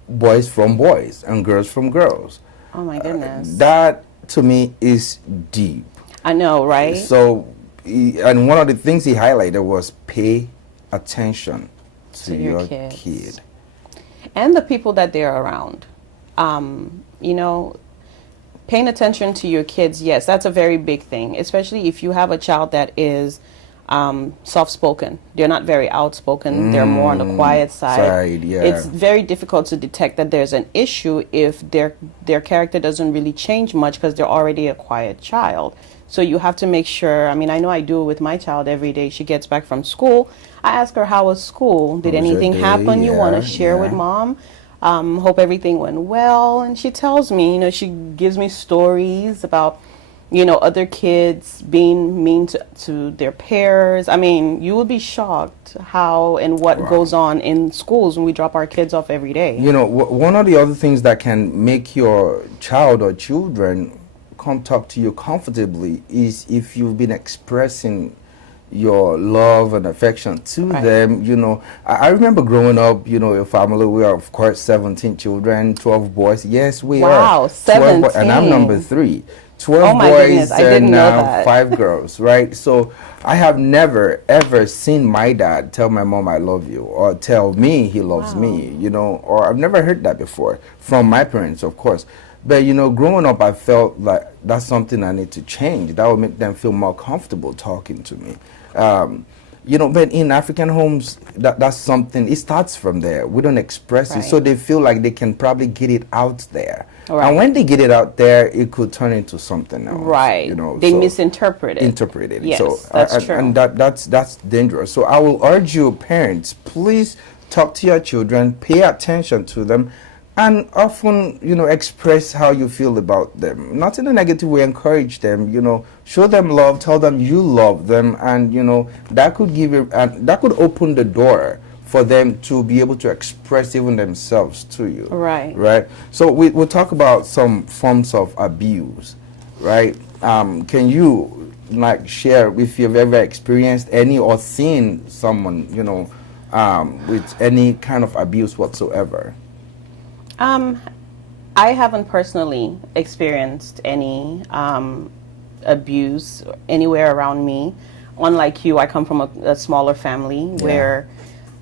boys from boys and girls from girls. Oh my goodness. That to me is deep. I know, right? So, and one of the things he highlighted was pay attention to your kid. And the people that they're around. Paying attention to your kids, yes, that's a very big thing, especially if you have a child that is soft-spoken. They're not very outspoken. They're more on the quiet side. It's very difficult to detect that there's an issue if their character doesn't really change much because they're already a quiet child. So you have to make sure. I mean, I know I do it with my child every day. She gets back from school. I ask her, how was school? Did anything happen you want to share with mom? Hope everything went well. And she tells me, she gives me stories about other kids being mean to their peers. I mean, you would be shocked how and what goes on in schools when we drop our kids off every day. One of the other things that can make your child or children come talk to you comfortably is if you've been expressing your love and affection to them. I remember growing up, a family, we are of course 17 children, 12 boys. Yes, we are. Wow, 17. And I'm number 3. 12 my boys goodness, I didn't and know that. 5 girls, right? So I have never ever seen my dad tell my mom I love you, or tell me he loves me, or I've never heard that before from my parents, of course. But growing up, I felt like that's something I need to change. That would make them feel more comfortable talking to me. But in African homes, that's something, it starts from there. We don't express it, so they feel like they can probably get it out there. And when they get it out there, it could turn into something else. Right. They misinterpret it. Interpret it. Yes, so, that's true. And that's dangerous. So I will urge you, parents, please talk to your children, pay attention to them, and often, express how you feel about them. Not in a negative way, encourage them, show them love, tell them you love them, and, that could give you, that could open the door for them to be able to express even themselves to you. Right. Right? So we'll talk about some forms of abuse, right? Can you, share if you've ever experienced any or seen someone, with any kind of abuse whatsoever? I haven't personally experienced any abuse anywhere around me. Unlike you, I come from a smaller family where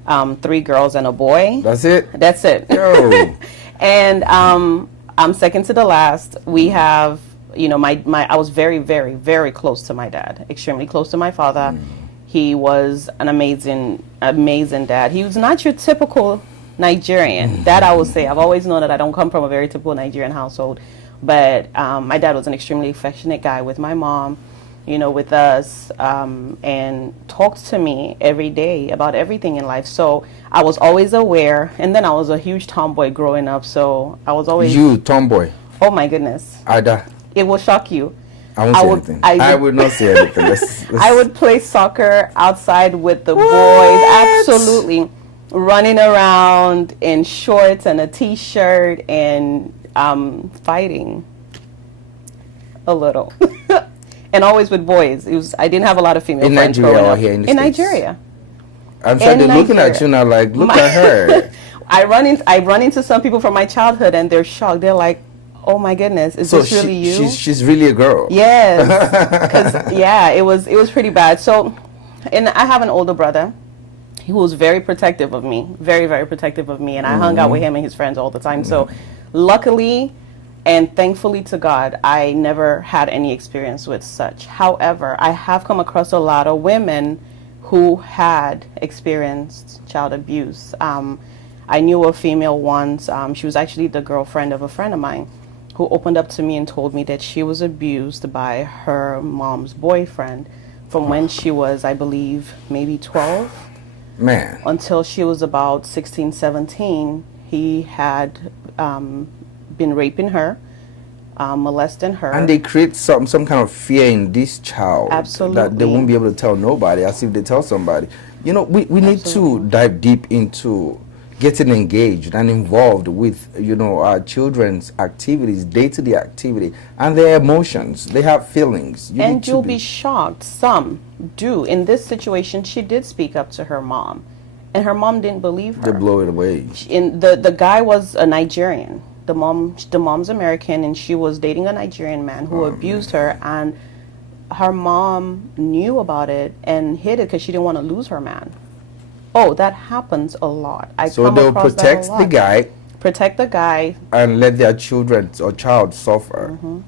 3 girls and a boy. That's it? That's it. Yo. And I'm second to the last. We have, I was very, very, very close to my dad, extremely close to my father. He was an amazing, amazing dad. He was not your typical Nigerian. That I will say. I've always known that I don't come from a very typical Nigerian household. But my dad was an extremely affectionate guy with my mom, with us, and talked to me every day about everything in life. So I was always aware. And then I was a huge tomboy growing up. So I was always... You, tomboy? Oh, my goodness. Ada. It will shock you. I won't say anything. I would not say anything. I would play soccer outside with the boys. Absolutely. Running around in shorts and a t-shirt and fighting a little. And always with boys. I didn't have a lot of female friends growing up. Here in States? Nigeria. I'm sure they're looking at you now like, look at her. I run into some people from my childhood and they're shocked. They're like, oh my goodness, is this really you? She's really a girl. Yes. Because, it was pretty bad. So, and I have an older brother who was very protective of me, very, very protective of me, and I hung out with him and his friends all the time. So Luckily and thankfully to God, I never had any experience with such. However, I have come across a lot of women who had experienced child abuse. I knew a female once, she was actually the girlfriend of a friend of mine, who opened up to me and told me that she was abused by her mom's boyfriend from when she was, I believe, maybe 12. Man. Until she was about 16, 17. He had been raping her, molesting her. And they create some kind of fear in this child. Absolutely. That they won't be able to tell nobody, as if they tell somebody. You know, we need to dive deep into getting engaged and involved with, you know, our children's activities, day-to-day activity, and their emotions. They have feelings. And you'll be shocked. Some do. In this situation, she did speak up to her mom, and her mom didn't believe her. They blow it away. The guy was a Nigerian. The mom's American, and she was dating a Nigerian man who abused her, and her mom knew about it and hid it because she didn't want to lose her man. Oh, that happens a lot. So they'll protect the guy. Protect the guy. And let their children or child suffer. Mm-hmm.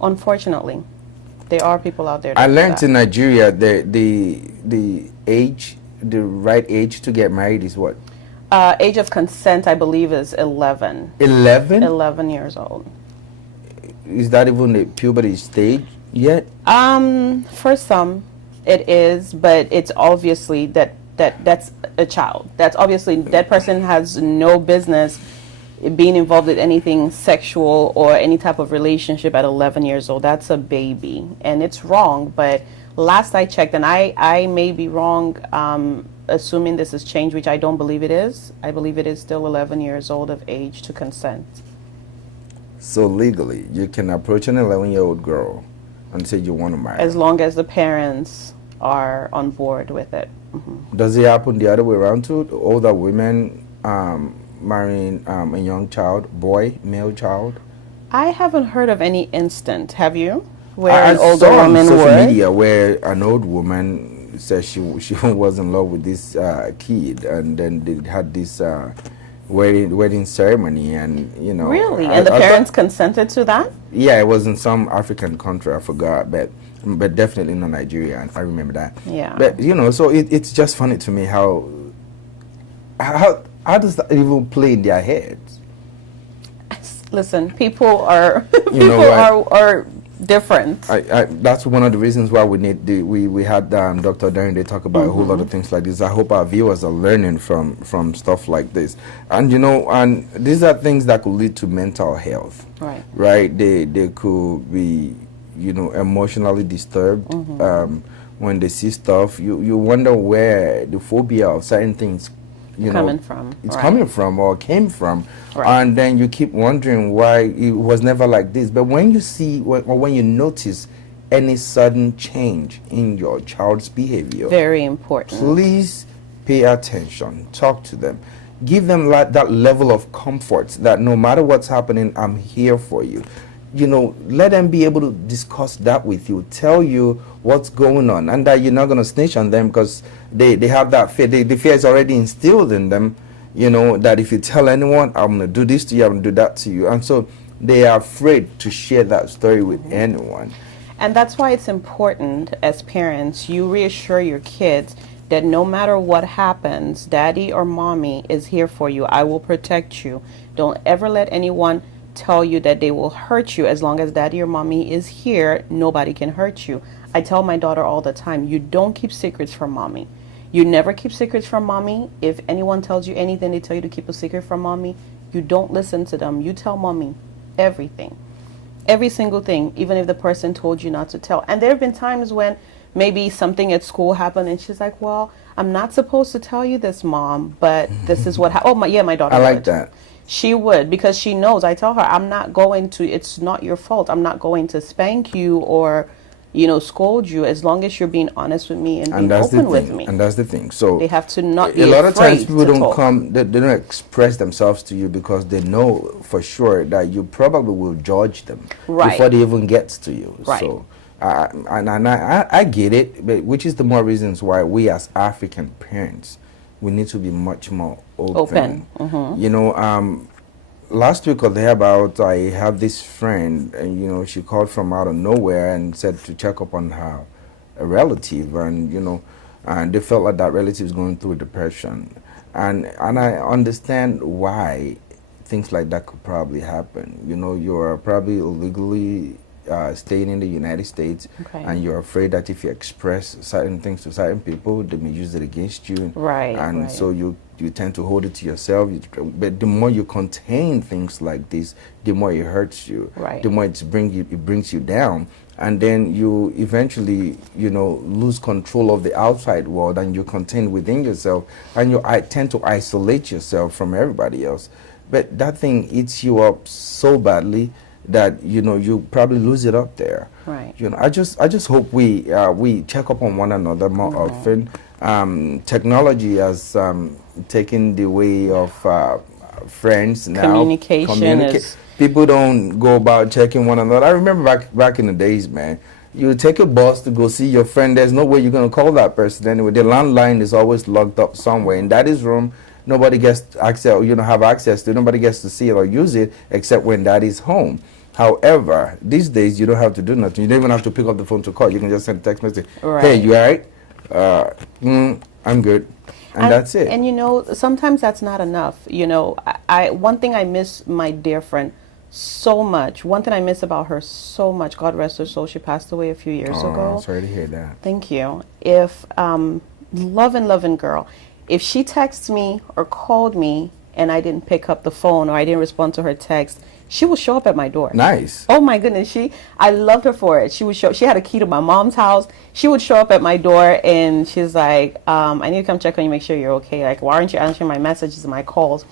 Unfortunately, there are people out there. I learned in Nigeria the age, the right age to get married is what? Age of consent, I believe, is 11. 11? 11 years old. Is that even the puberty stage yet? For some, it is, but it's obviously that's a child. That's obviously, that person has no business being involved in anything sexual or any type of relationship at 11 years old. That's a baby, and it's wrong. But last I checked, and I may be wrong, assuming this has changed, which I don't believe it is. I believe it is still 11 years old of age to consent. So legally, you can approach an 11-year-old girl and say you want to marry. As long as the parents are on board with it. Mm-hmm. Does it happen the other way around too? Older women marrying a young child, male child? I haven't heard of any instant. Have you? Where an I older saw woman on social would? media where an old woman said she was in love with this kid, and then they had this wedding ceremony, and you know. Really? And the parents consented to that? Yeah, it was in some African country. I forgot, but definitely not Nigeria. I remember that. Yeah. But you know, so it's just funny to me how does that even play in their heads? Listen, people are are different. That's one of the reasons why we need we had Dr. Darren. They talk about a whole lot of things like this. I hope our viewers are learning from stuff like this, and you know, and these are things that could lead to mental health. Right. Right. They could be, you know, emotionally disturbed when they see stuff. You wonder where the phobia of certain things, coming from. It's right. coming from or came from, right. And then you keep wondering why it was never like this. But when you see or when you notice any sudden change in your child's behavior, very important. Please pay attention. Talk to them. Give them that level of comfort that no matter what's happening, I'm here for you. You know, let them be able to discuss that with you, tell you what's going on, and that you're not going to snitch on them because they have that fear. The fear is already instilled in them, you know, that if you tell anyone, I'm going to do this to you, I'm going to do that to you. And so they are afraid to share that story with anyone. And that's why it's important as parents, you reassure your kids that no matter what happens, daddy or mommy is here for you. I will protect you. Don't ever let anyone tell you that they will hurt you. As long as daddy or mommy is here, nobody can hurt you. I tell my daughter all the time, you don't keep secrets from mommy. You never keep secrets from mommy. If anyone tells you anything, they tell you to keep a secret from mommy, you don't listen to them. You tell mommy everything. Every single thing, even if the person told you not to tell. And there have been times when maybe something at school happened and she's like, well, I'm not supposed to tell you this, Mom, but this is what happened. Oh, my daughter I like would. that. She would, because she knows. I tell her, I'm not going to, it's not your fault. I'm not going to spank you or, you know, scold you, as long as you're being honest with me and being open with me. And that's the thing. So they have to not be a lot of times afraid people to don't talk. come, they don't express themselves to you because they know for sure that you probably will judge them Right. before they even gets to you. Right. So I get it, but which is the more reasons why we as African parents, we need to be much more open. Mm-hmm. You know, last week or thereabout, I have this friend, and she called from out of nowhere and said to check up on her a relative, and and they felt like that relative is going through depression, and I understand why things like that could probably happen. You are probably illegally staying in the United States, Okay. and you're afraid that if you express certain things to certain people, they may use it against you. Right, And right. so you tend to hold it to yourself. But the more you contain things like this, the more it hurts you. Right. The more it brings you down. And then you eventually, lose control of the outside world, and you contain within yourself, and you tend to isolate yourself from everybody else. But that thing eats you up so badly that you probably lose it up there. Right. I just hope we check up on one another more often. Technology has taken the way of friends now. Communication is- People don't go about checking one another. I remember back in the days, man. You take a bus to go see your friend. There's no way you're gonna call that person anyway. The landline is always locked up somewhere in daddy's room. Nobody gets access. Have access to. Nobody gets to see it or use it except when daddy's home. However, these days you don't have to do nothing. You don't even have to pick up the phone to call. You can just send a text message. Right. Hey, you alright? I'm good, and that's it. And sometimes that's not enough. I one thing I miss my dear friend so much. One thing I miss about her so much. God rest her soul. She passed away a few years ago. Sorry to hear that. Thank you. If loving girl, if she texted me or called me and I didn't pick up the phone or I didn't respond to her text, she would show up at my door. Nice. Oh my goodness, I loved her for it. She would show. She had a key to my mom's house. She would show up at my door and she's like, "I need to come check on you, make sure you're okay. Like, why aren't you answering my messages and my calls?"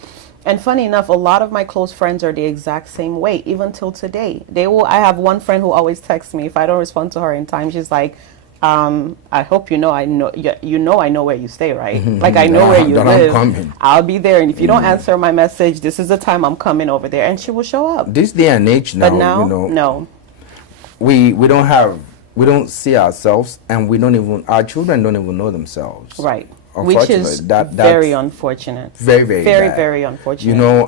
And funny enough, a lot of my close friends are the exact same way, even till today. I have one friend who always texts me if I don't respond to her in time. She's like, "I hope I know I know where you stay, right? Like I know where you That live. I'm coming. I'll be there, and if you don't answer my message, this is the time I'm coming over there." And she will show up. This day and age now, But now, no. we don't see ourselves, and our children don't even know themselves. Right. Which is That's very unfortunate. very bad. Very unfortunate.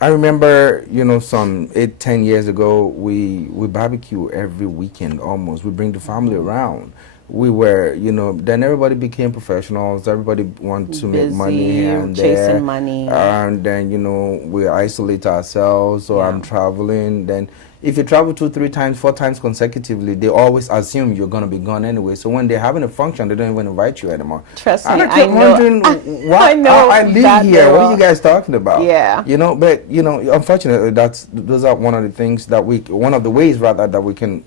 I remember, some 8-10 years ago, we barbecue every weekend almost. We bring the family around. We were, then everybody became professionals. Everybody wanted to make money Busy, here and chasing there. money. And then, we isolate ourselves, or I'm traveling. Then if you travel 2, 3 times, 4 times consecutively, they always assume you're going to be gone anyway. So when they're having a function, they don't even invite you anymore. Trust me, And I I kept know. wondering, why I know I live that here. What well. are you guys talking about? Yeah. But unfortunately, those are one of the things one of the ways rather that we can,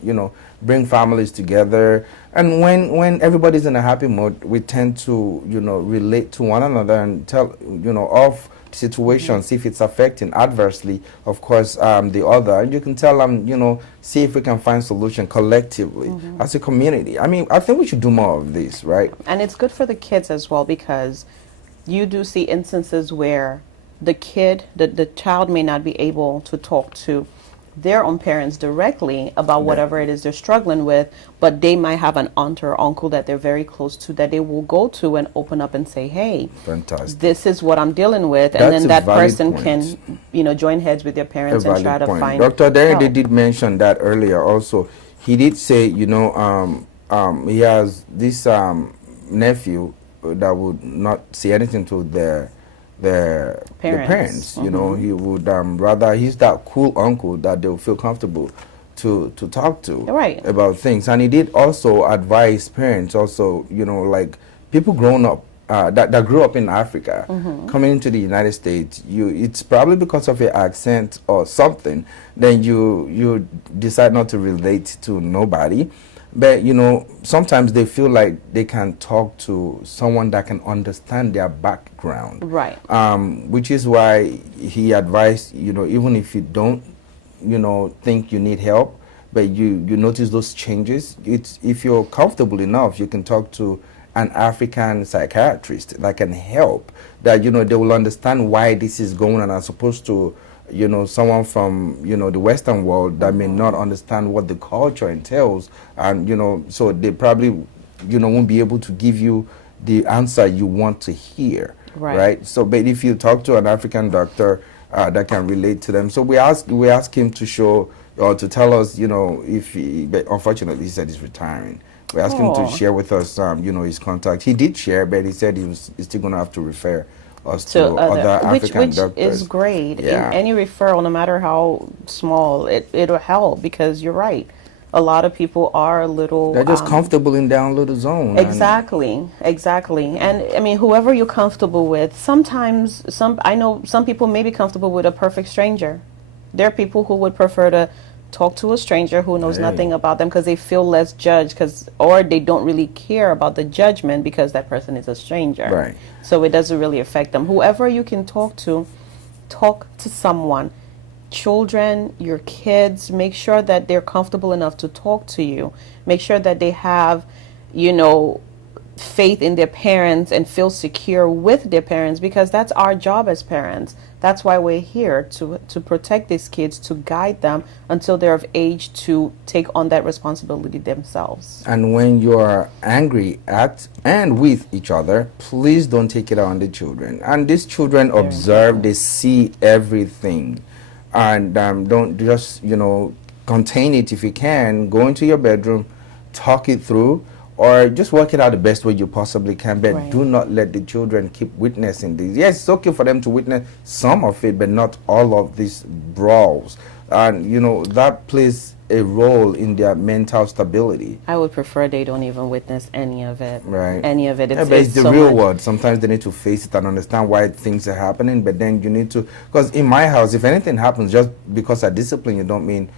bring families together. And when everybody's in a happy mood, we tend to, relate to one another and tell, of situations, if it's affecting adversely, of course, the other. And you can tell them, see if we can find solution collectively as a community. I mean, I think we should do more of this, right? And it's good for the kids as well, because you do see instances where the child may not be able to talk to their own parents directly about whatever it is they're struggling with, but they might have an aunt or uncle that they're very close to that they will go to and open up and say, "Hey, Fantastic. this is what I'm dealing with," and That's then a that valid person point. can, join heads with their parents and try to find Dr. Derry help. did mention that earlier also. He did say, he has this nephew that would not say anything to their parents. He would rather, he's that cool uncle that they'll feel comfortable to talk to Right. about things. And he did also advise parents also, like people grown up that grew up in Africa, coming into the United States, it's probably because of your accent or something, then you decide not to relate to nobody. But sometimes they feel like they can talk to someone that can understand their background. Right. Which is why he advised, even if you don't, think you need help, but you notice those changes, if you're comfortable enough, you can talk to an African psychiatrist that can help, that, they will understand why this is going on, as opposed to, someone from, the Western world that may not understand what the culture entails. And, so they probably, won't be able to give you the answer you want to hear. Right. So, but if you talk to an African doctor, that can relate to them. So we ask him to show or to tell us, if he, but unfortunately he said he's retiring. We asked him to share with us, his contact. He did share, but he said he's still going to have to refer us to other African doctors. Which is great. Yeah. Any referral, no matter how small, it'll help, because you're right. A lot of people are a little... They're just comfortable in their own little zone. Exactly. And I mean, whoever you're comfortable with, sometimes I know some people may be comfortable with a perfect stranger. There are people who would prefer to talk to a stranger who knows nothing about them because they feel less judged, or they don't really care about the judgment because that person is a stranger. Right. So it doesn't really affect them. Whoever you can talk to someone. Children, your kids, make sure that they're comfortable enough to talk to you. Make sure that they have, faith in their parents and feel secure with their parents, because that's our job as parents. That's why we're here, to protect these kids, to guide them until they're of age to take on that responsibility themselves. And when you are angry at and with each other, please don't take it out on the children. And these children observe, they see everything. And don't just, contain it if you can. Go into your bedroom, talk it through, or just work it out the best way you possibly can. But do not let the children keep witnessing this. Yes, it's okay for them to witness some of it, but not all of these brawls. And, that plays a role in their mental stability. I would prefer they don't even witness any of it. Right. Any of it. But it's the so real much. world. Sometimes they need to face it and understand why things are happening. But then you need to, because in my house, if anything happens, just because I discipline you, don't mean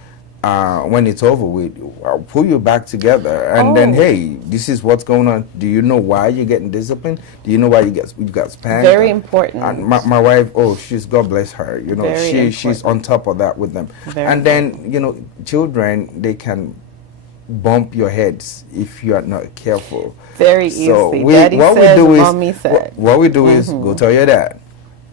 when it's over with, I'll pull you back together. And then, hey, this is what's going on. Do you know why you're getting disciplined? Do you know why you got spanked? Very important. And my wife, she's, God bless her. She's on top of that with them. And then, children, they can bump your heads if you are not careful. Very so easily. Daddy said, mommy said. What we do is go tell your dad.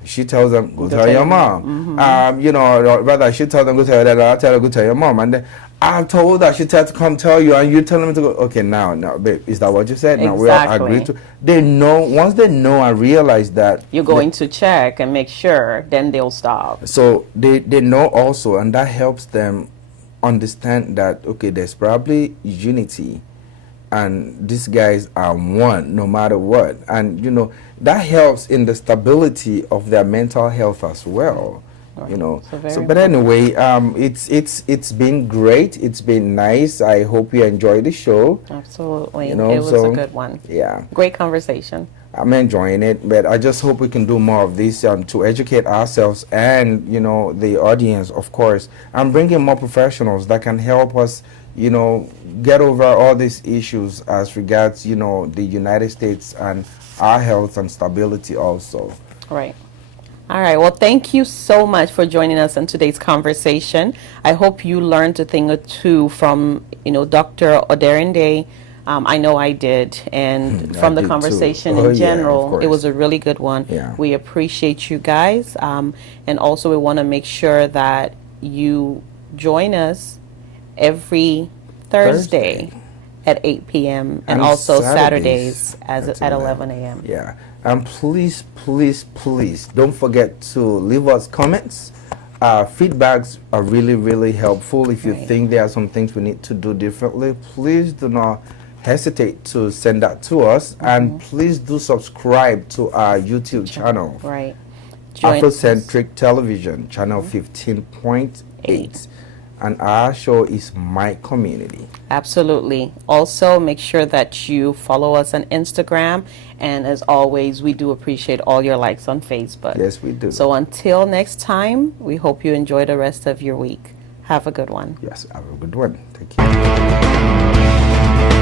She tells them, go tell your mom. Rather, she tells them, go tell your dad, I'll tell her, go tell your mom. And then I've told her, she tells to come tell you, and you tell them to go, okay, now, babe, is that what you said? Now, we all agree to. They know, once they know and realize that. You're going to check and make sure, then they'll stop. So they know also, and that helps them understand that, okay, there's probably unity. And these guys are one no matter what. And, that helps in the stability of their mental health as well. But anyway, it's been great. It's been nice. I hope you enjoyed the show. Absolutely. It was a good one. Yeah. Great conversation. I'm enjoying it, but I just hope we can do more of this to educate ourselves and, the audience, of course, and bring in more professionals that can help us, get over all these issues as regards, the United States and our health and stability also. Right. All right. Well, thank you so much for joining us in today's conversation. I hope you learned a thing or two from, Dr. Oderinde. I know I did. And from the conversation in general, it was a really good one. Yeah. We appreciate you guys. And also we want to make sure that you join us every Thursday at 8 p.m. and also Saturdays at 11 a.m. Yeah. And please, please, please don't forget to leave us comments. Feedbacks are really, really helpful. If you think there are some things we need to do differently, please do not hesitate to send that to us. And please do subscribe to our YouTube channel. Right. Afrocentric Television, channel 15.8. And our show is My Community. Absolutely. Also, make sure that you follow us on Instagram. And as always, we do appreciate all your likes on Facebook. Yes, we do. So until next time, we hope you enjoy the rest of your week. Have a good one. Yes, have a good one. Thank you.